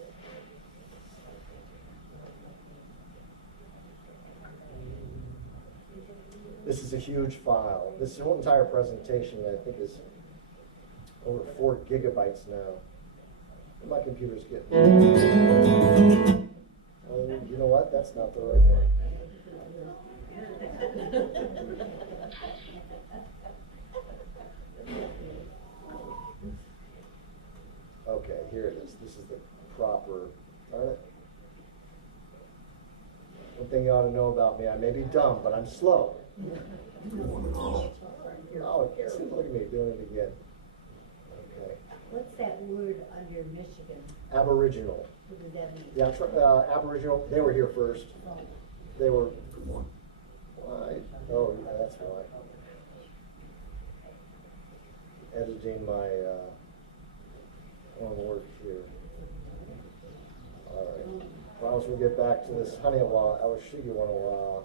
This is a huge file. This whole entire presentation, I think, is over 4 gigabytes now. My computer's getting. Oh, you know what? That's not the right one. Okay, here it is. This is the proper. Darn it. One thing you ought to know about me, I may be dumb, but I'm slow. Oh, look at me doing it again. Okay. What's that word under Michigan? Aboriginal. What does that mean? Yeah, Aboriginal, they were here first. They were, why? Oh, yeah, that's why. Editing my own work here. All right. Promise we'll get back to this Haniawa, Awashigiwanawa.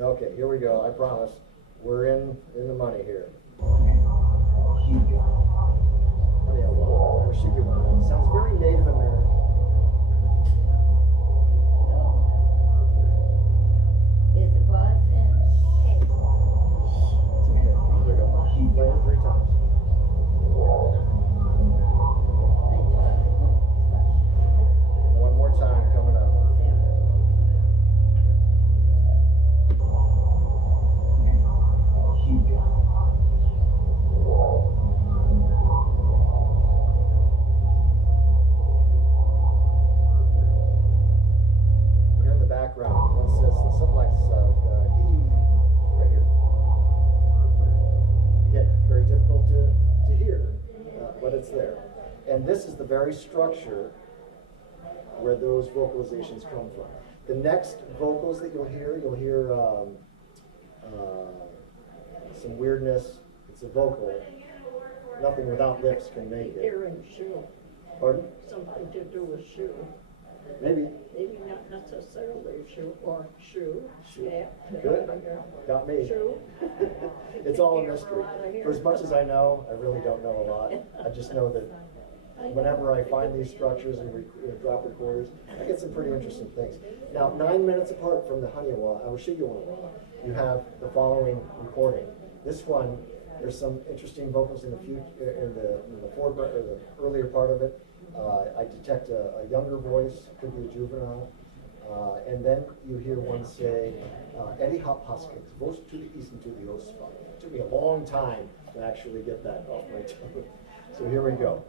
Okay, here we go. I promise. We're in the money here. Sounds very Native American. Is it Boston? It's okay. Here we go. Play it 3 times. One more time coming up. Here in the background, one says something like he, right here. Again, very difficult to hear, but it's there. And this is the very structure where those vocalizations come from. The next vocals that you'll hear some weirdness. It's a vocal. Nothing without lips can make it. Hearing shoe, Pardon? something to do with shoe. Maybe. Maybe not necessarily shoe or shoe. Shoe. Yeah. Good. Got me. Shoe. It's all a mystery. For as much as I know, I really don't know a lot. I just know that whenever I find these structures and drop recorders, I get some pretty interesting things. Now, 9 minutes apart from the Haniawa, Awashigiwanawa, you have the following recording. This one, there's some interesting vocals in the foreground or the earlier part of it. I detect a younger voice, could be a juvenile. And then you hear one say, Eddie Hop Hoskins, voice to the east and to the ost. It took me a long time to actually get that off my tongue. So here we go.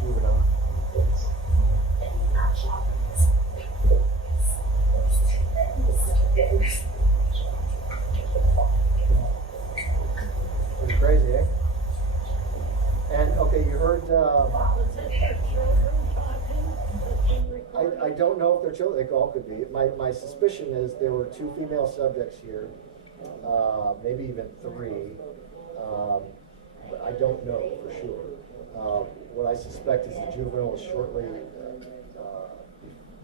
Juvenile. Pretty crazy, eh? And okay, you heard. Was it their children talking that you recorded? I don't know if they're children. They all could be. My suspicion is there were 2 female subjects here, maybe even 3. But I don't know for sure. What I suspect is the juvenile is shortly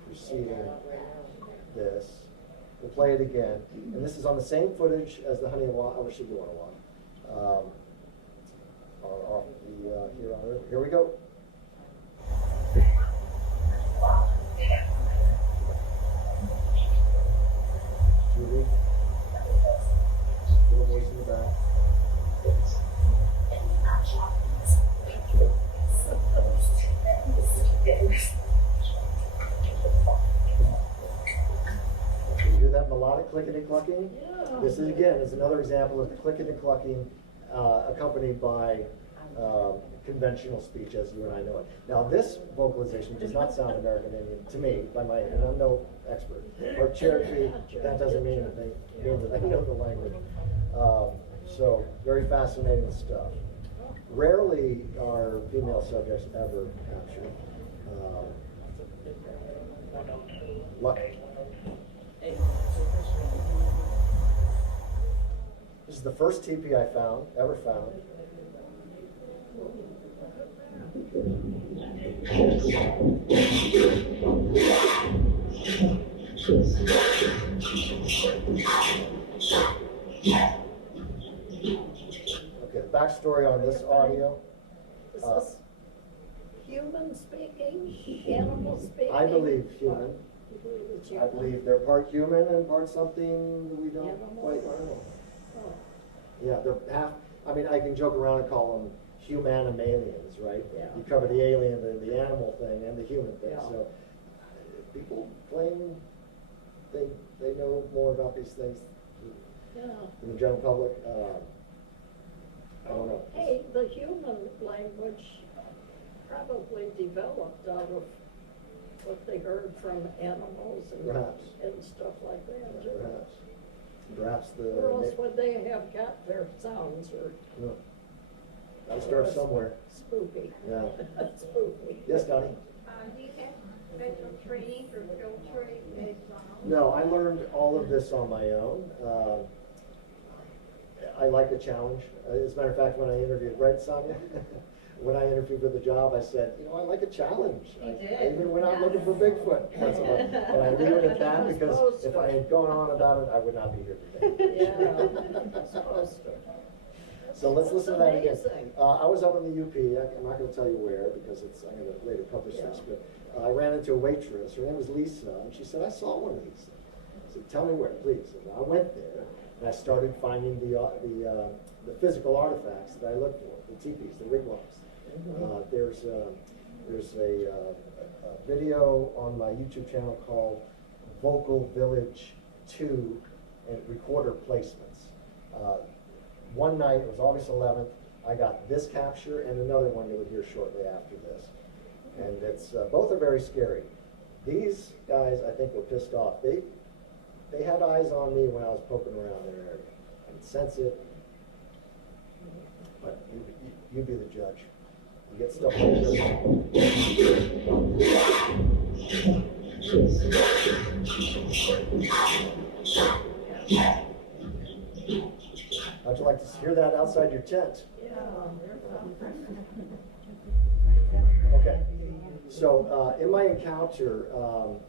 preceding this. We'll play it again, and this is on the same footage as the Haniawa Awashigiwanawa. Off the here on Earth. Here we go. Julie, little voice in the back. You hear that melodic clicking and clucking? Yeah. This is again is another example of the clicking and clucking accompanied by conventional speech as you and I know it. Now, this vocalization does not sound American Indian to me, and I'm no expert, or Cherokee. That doesn't mean anything. It means that I know the language. So very fascinating stuff. Rarely are female subjects ever captured. This is the first teepee I ever found. Okay, the backstory on this audio. Is this human speaking, animal speaking? I believe human. You believe it's I human? believe they're part human and part something that we don't Animal? quite know. Oh, Yeah, they're half, I mean, I can joke around and call them humanimalians, right? Yeah. You cover the alien, the animal thing, and the human thing, Yeah. so people claim they know more about these things yeah. than the general public. I don't know. Hey, the human language probably developed out of what they heard from animals Perhaps. and stuff like that. too. Perhaps Where else would they have got their sounds or no. Gotta start somewhere. spooky? Yeah. Spooky. Yes, Donnie? Do you have special training for filtering the sound? No, I learned all of this on my own. I like a challenge. As a matter of fact, when I interviewed, right, Sonia? When I interviewed for the job, I said, I like a challenge. I even went out looking for Bigfoot. That's all. And I leave it at that because if I had gone on about it, I would not be here today. Yeah, supposed to. So let's listen to that again. Amazing. I was up in the UP. I'm not going to tell you where because I'm going to later publish this. But I ran into a waitress. Her name was Lisa, and she said, "I saw one of these things." I said, "Tell me where, please." And I went there, and I started finding the physical artifacts that I looked for: the teepees, the wigwams. There's a video on my YouTube channel called Vocal Village 2 and Recorder Placements. One night, it was August 11th, I got this capture and another one you'll hear shortly after this. And it's both are very scary. These guys, I think, were pissed off. They had eyes on me when I was poking around their area. I could sense it, but you be the judge. You get stuff like this. How'd you like to hear that outside your tent? Okay. So in my encounter,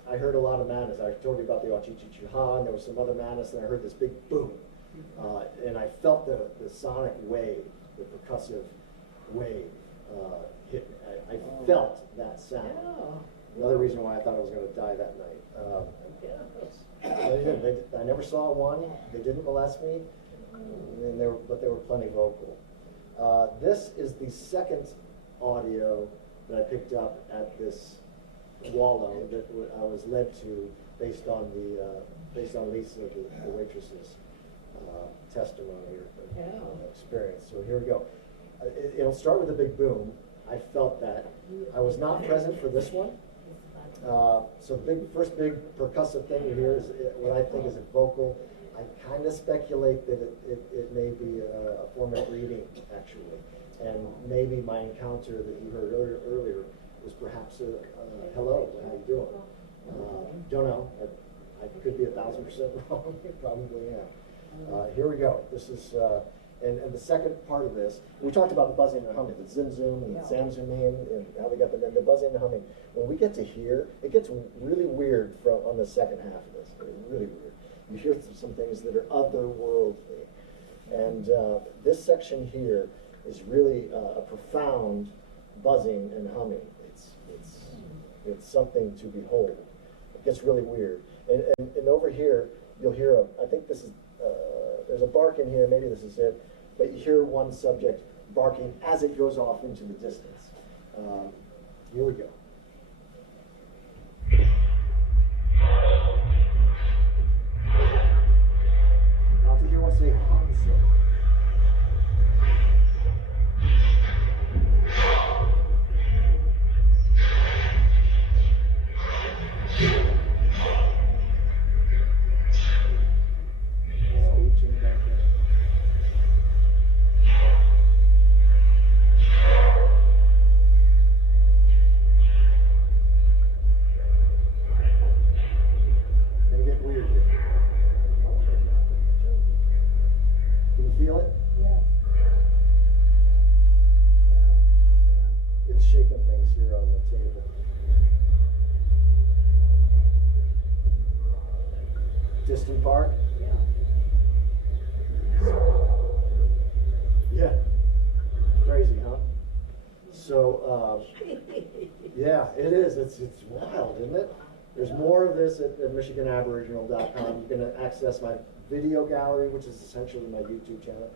I heard a lot of madness. I told you about the Ochichichiha, and there was some other madness, and I heard this big boom. And I felt the sonic wave, the percussive wave hit me. I felt that sound. Another reason why I thought I was going to die that night. I never saw one. They didn't molest me, but they were plenty vocal. This is the second audio that I picked up at this wallow that I was led to based on Lisa, the waitress's testimony or experience. So here we go. It'll start with a big boom. I felt that. I was not present for this one. So the first big percussive thing you hear is what I think is a vocal. I kind of speculate that it may be a form of breathing, actually. And maybe my encounter that you heard earlier was perhaps a hello, how you doing? Don't know. I could be 1,000% wrong. Probably am. Here we go. This is, and the second part of this, we talked about the buzzing and humming, the zim zoom and the zam zoom in, and how we got the buzzing and humming. When we get to here, it gets really weird on the second half of this. Really weird. You hear some things that are otherworldly. And this section here is really a profound buzzing and humming. It's something to behold. It gets really weird. And over here, you'll hear I think this is, there's a bark in here, maybe this is it, but you hear one subject barking as it goes off into the distance. Here we go. Now to hear one say, Distant Park? Yeah. Crazy, huh? So, yeah, it is. It's wild, isn't it? There's more of this at MichiganAboriginal.com. You can access my video gallery, which is essentially my YouTube channel.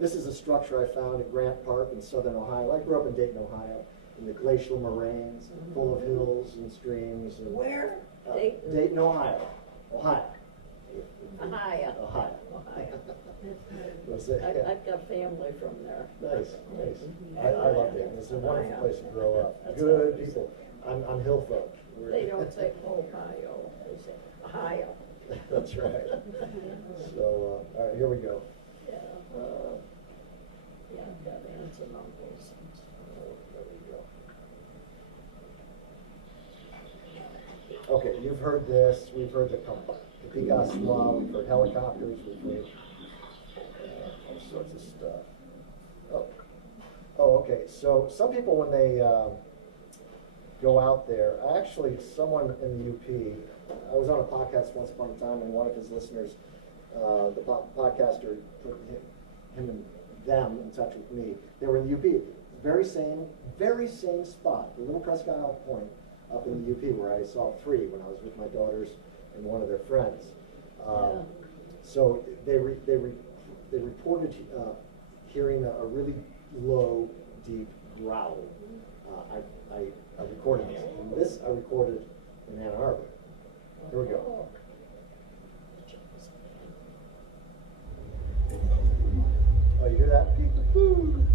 This is a structure I found at Grant Park in southern Ohio. I grew up in Dayton, Ohio, in the glacial moraines, full of hills and streams. And, Where? Dayton? Dayton, Ohio. Ohio. Ohio. What's that? I've got family from there. Nice, nice. I love Dayton. It's a wonderful place to grow up. Good people. I'm hill folk. They don't say Ohio, they say Ohio. That's right. So, all right, here we go. Yeah, I've got aunts and uncles and There we go. Okay, you've heard this. We've heard the Picassois. We've heard helicopters. We've heard all sorts of stuff. Oh, okay. So some people, when they go out there, someone in the UP, I was on a podcast once upon a time, and one of his listeners, the podcaster, put him and them in touch with me. They were in the UP, very same spot, the Little Presque Isle Point up in the UP, where I saw three when I was with my daughters and one of their friends. So they reported hearing a really low, deep growl. I recorded this. And this I recorded in Ann Arbor. Here we go. Oh, you hear that? Peek-a-boo.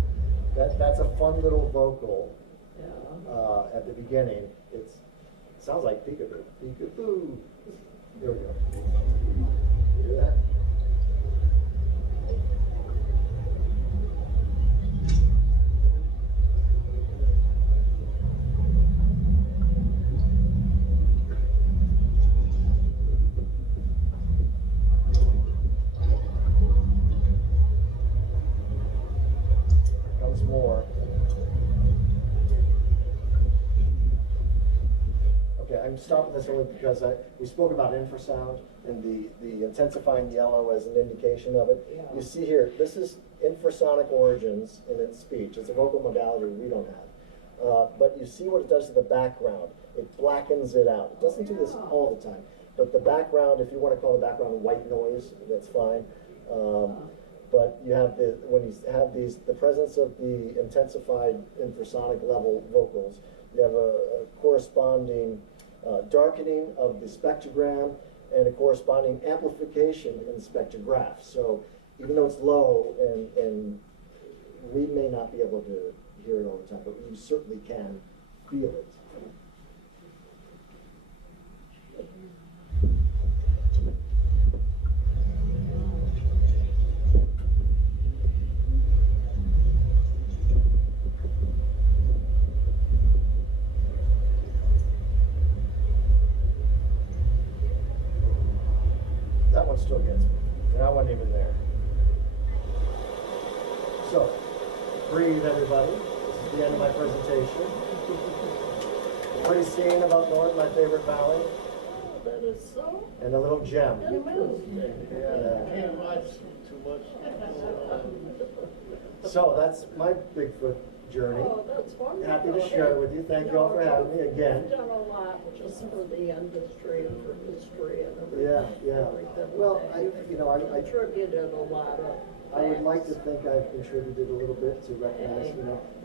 That's a fun little vocal at the beginning. It sounds like peekaboo. Peekaboo. Here we go. You hear that? More. Okay, I'm stopping this only because we spoke about infrasound and the intensifying yellow as an indication of it. Yeah. You see here, this is infrasonic origins in its speech. It's a vocal modality we don't have. But you see what it does to the background. It blackens it out. It doesn't do this all the time. But the background, if you want to call the background white noise, that's fine. But you have when you have the presence of the intensified infrasonic level vocals, you have a corresponding darkening of the spectrogram and a corresponding amplification in the spectrograph. So even though it's low and we may not be able to hear it all the time, but you certainly can feel it. That one still gets me, and I wasn't even there. So, breathe, everybody. This is the end of my presentation. Pretty scene of up north, my favorite valley, That is so and a little gem. interesting. Yeah. Too much. So that's my Bigfoot journey. Oh, that's wonderful. Happy to share it with you. Thank you all for having me again. You've done a lot just for the industry and for history and everything. Yeah. everything Well, that I you've contributed a lot of. I would like to think I've contributed a little bit to recognize,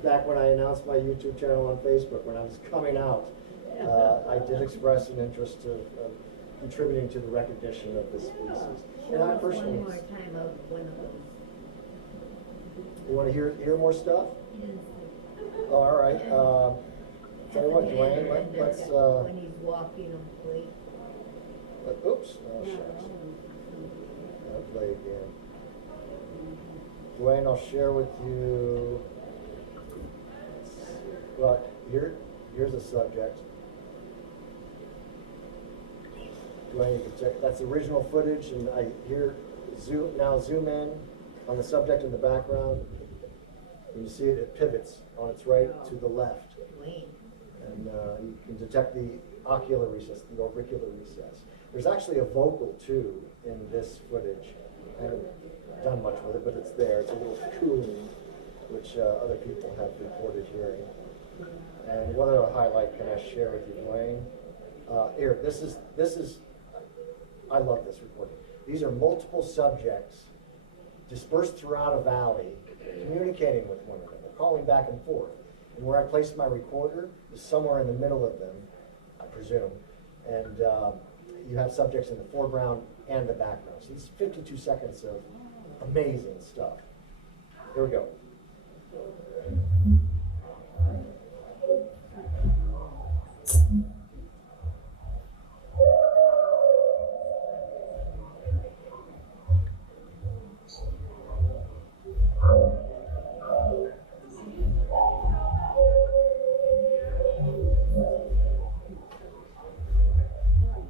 back when I announced my YouTube channel on Facebook, when I was coming out, I did express an interest of contributing to the recognition of this species. And I personally, One more time of one of those. you want to hear more stuff? Oh, all right. Tell you what, Dwayne, let's, When he's walking him, wait. oops, oh, shucks. I'll play again. Dwayne, I'll share with you, well, here's a subject. Dwayne, you can check, that's original footage, and I zoom in on the subject in the background. You see it pivots on its right to the left. Wait. And you can detect the ocular recess, the auricular recess. There's actually a vocal too in this footage. I haven't done much with it, but it's there. It's a little coon, which other people have reported hearing. And one other highlight can I share with you, Dwayne? Here, this is, I love this recording. These are multiple subjects dispersed throughout a valley, communicating with one another, calling back and forth. And where I placed my recorder is somewhere in the middle of them, I presume. And you have subjects in the foreground and the background. So this is 52 seconds of amazing stuff. Here we go.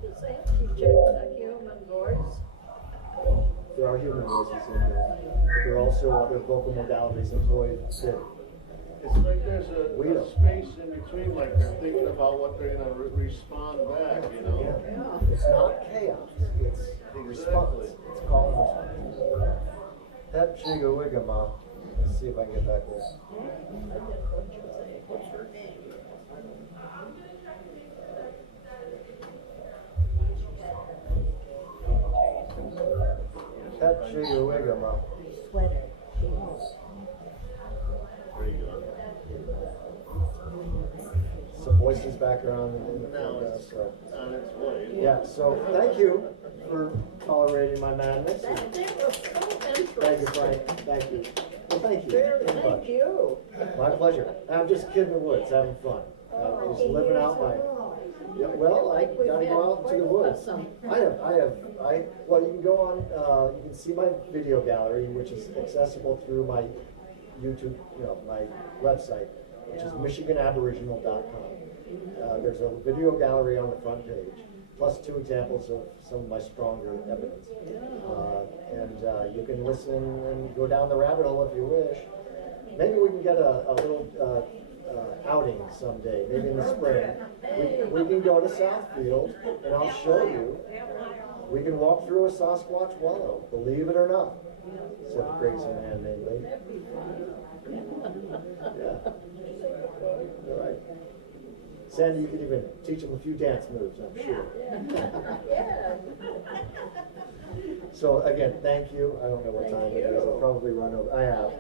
Does that project a human voice? There are human voices in there, but there are also other vocal modalities employed that It's like there's We a don't. space in between, like they're thinking about what they're gonna respond back, you know? Yeah. It's not chaos, it's response. It's call and response. That chigga wigga ma. Let's see if I can get back there. What's her name? That chigga wigga ma. Sweater. Pretty good. Some voices background in the Now front, it's so. on its way. Yeah, so thank you for tolerating my madness. They were so Thank you, interesting. Frank. Thank you. Well, thank you. Very, very thank much. you. My pleasure. I'm just a kid in the woods, having fun. Just living out my. Yeah, well, I gotta go out to the woods. Well, you can go on, you can see my video gallery, which is accessible through my YouTube, my website, which is michiganaboriginal.com. There's a video gallery on the front page, plus 2 examples of some of my stronger evidence. And you can listen and go down the rabbit hole if you wish. Maybe we can get a little outing someday, maybe in the spring. We can go to Southfield and I'll show you. We can walk through a Sasquatch wallow, believe it or not, said the crazy man named Lee. Yeah. All right. Sandy, you can even teach them a few dance moves, I'm sure. Yeah. So again, thank you. I don't know what time it is. I'll probably run over. I have.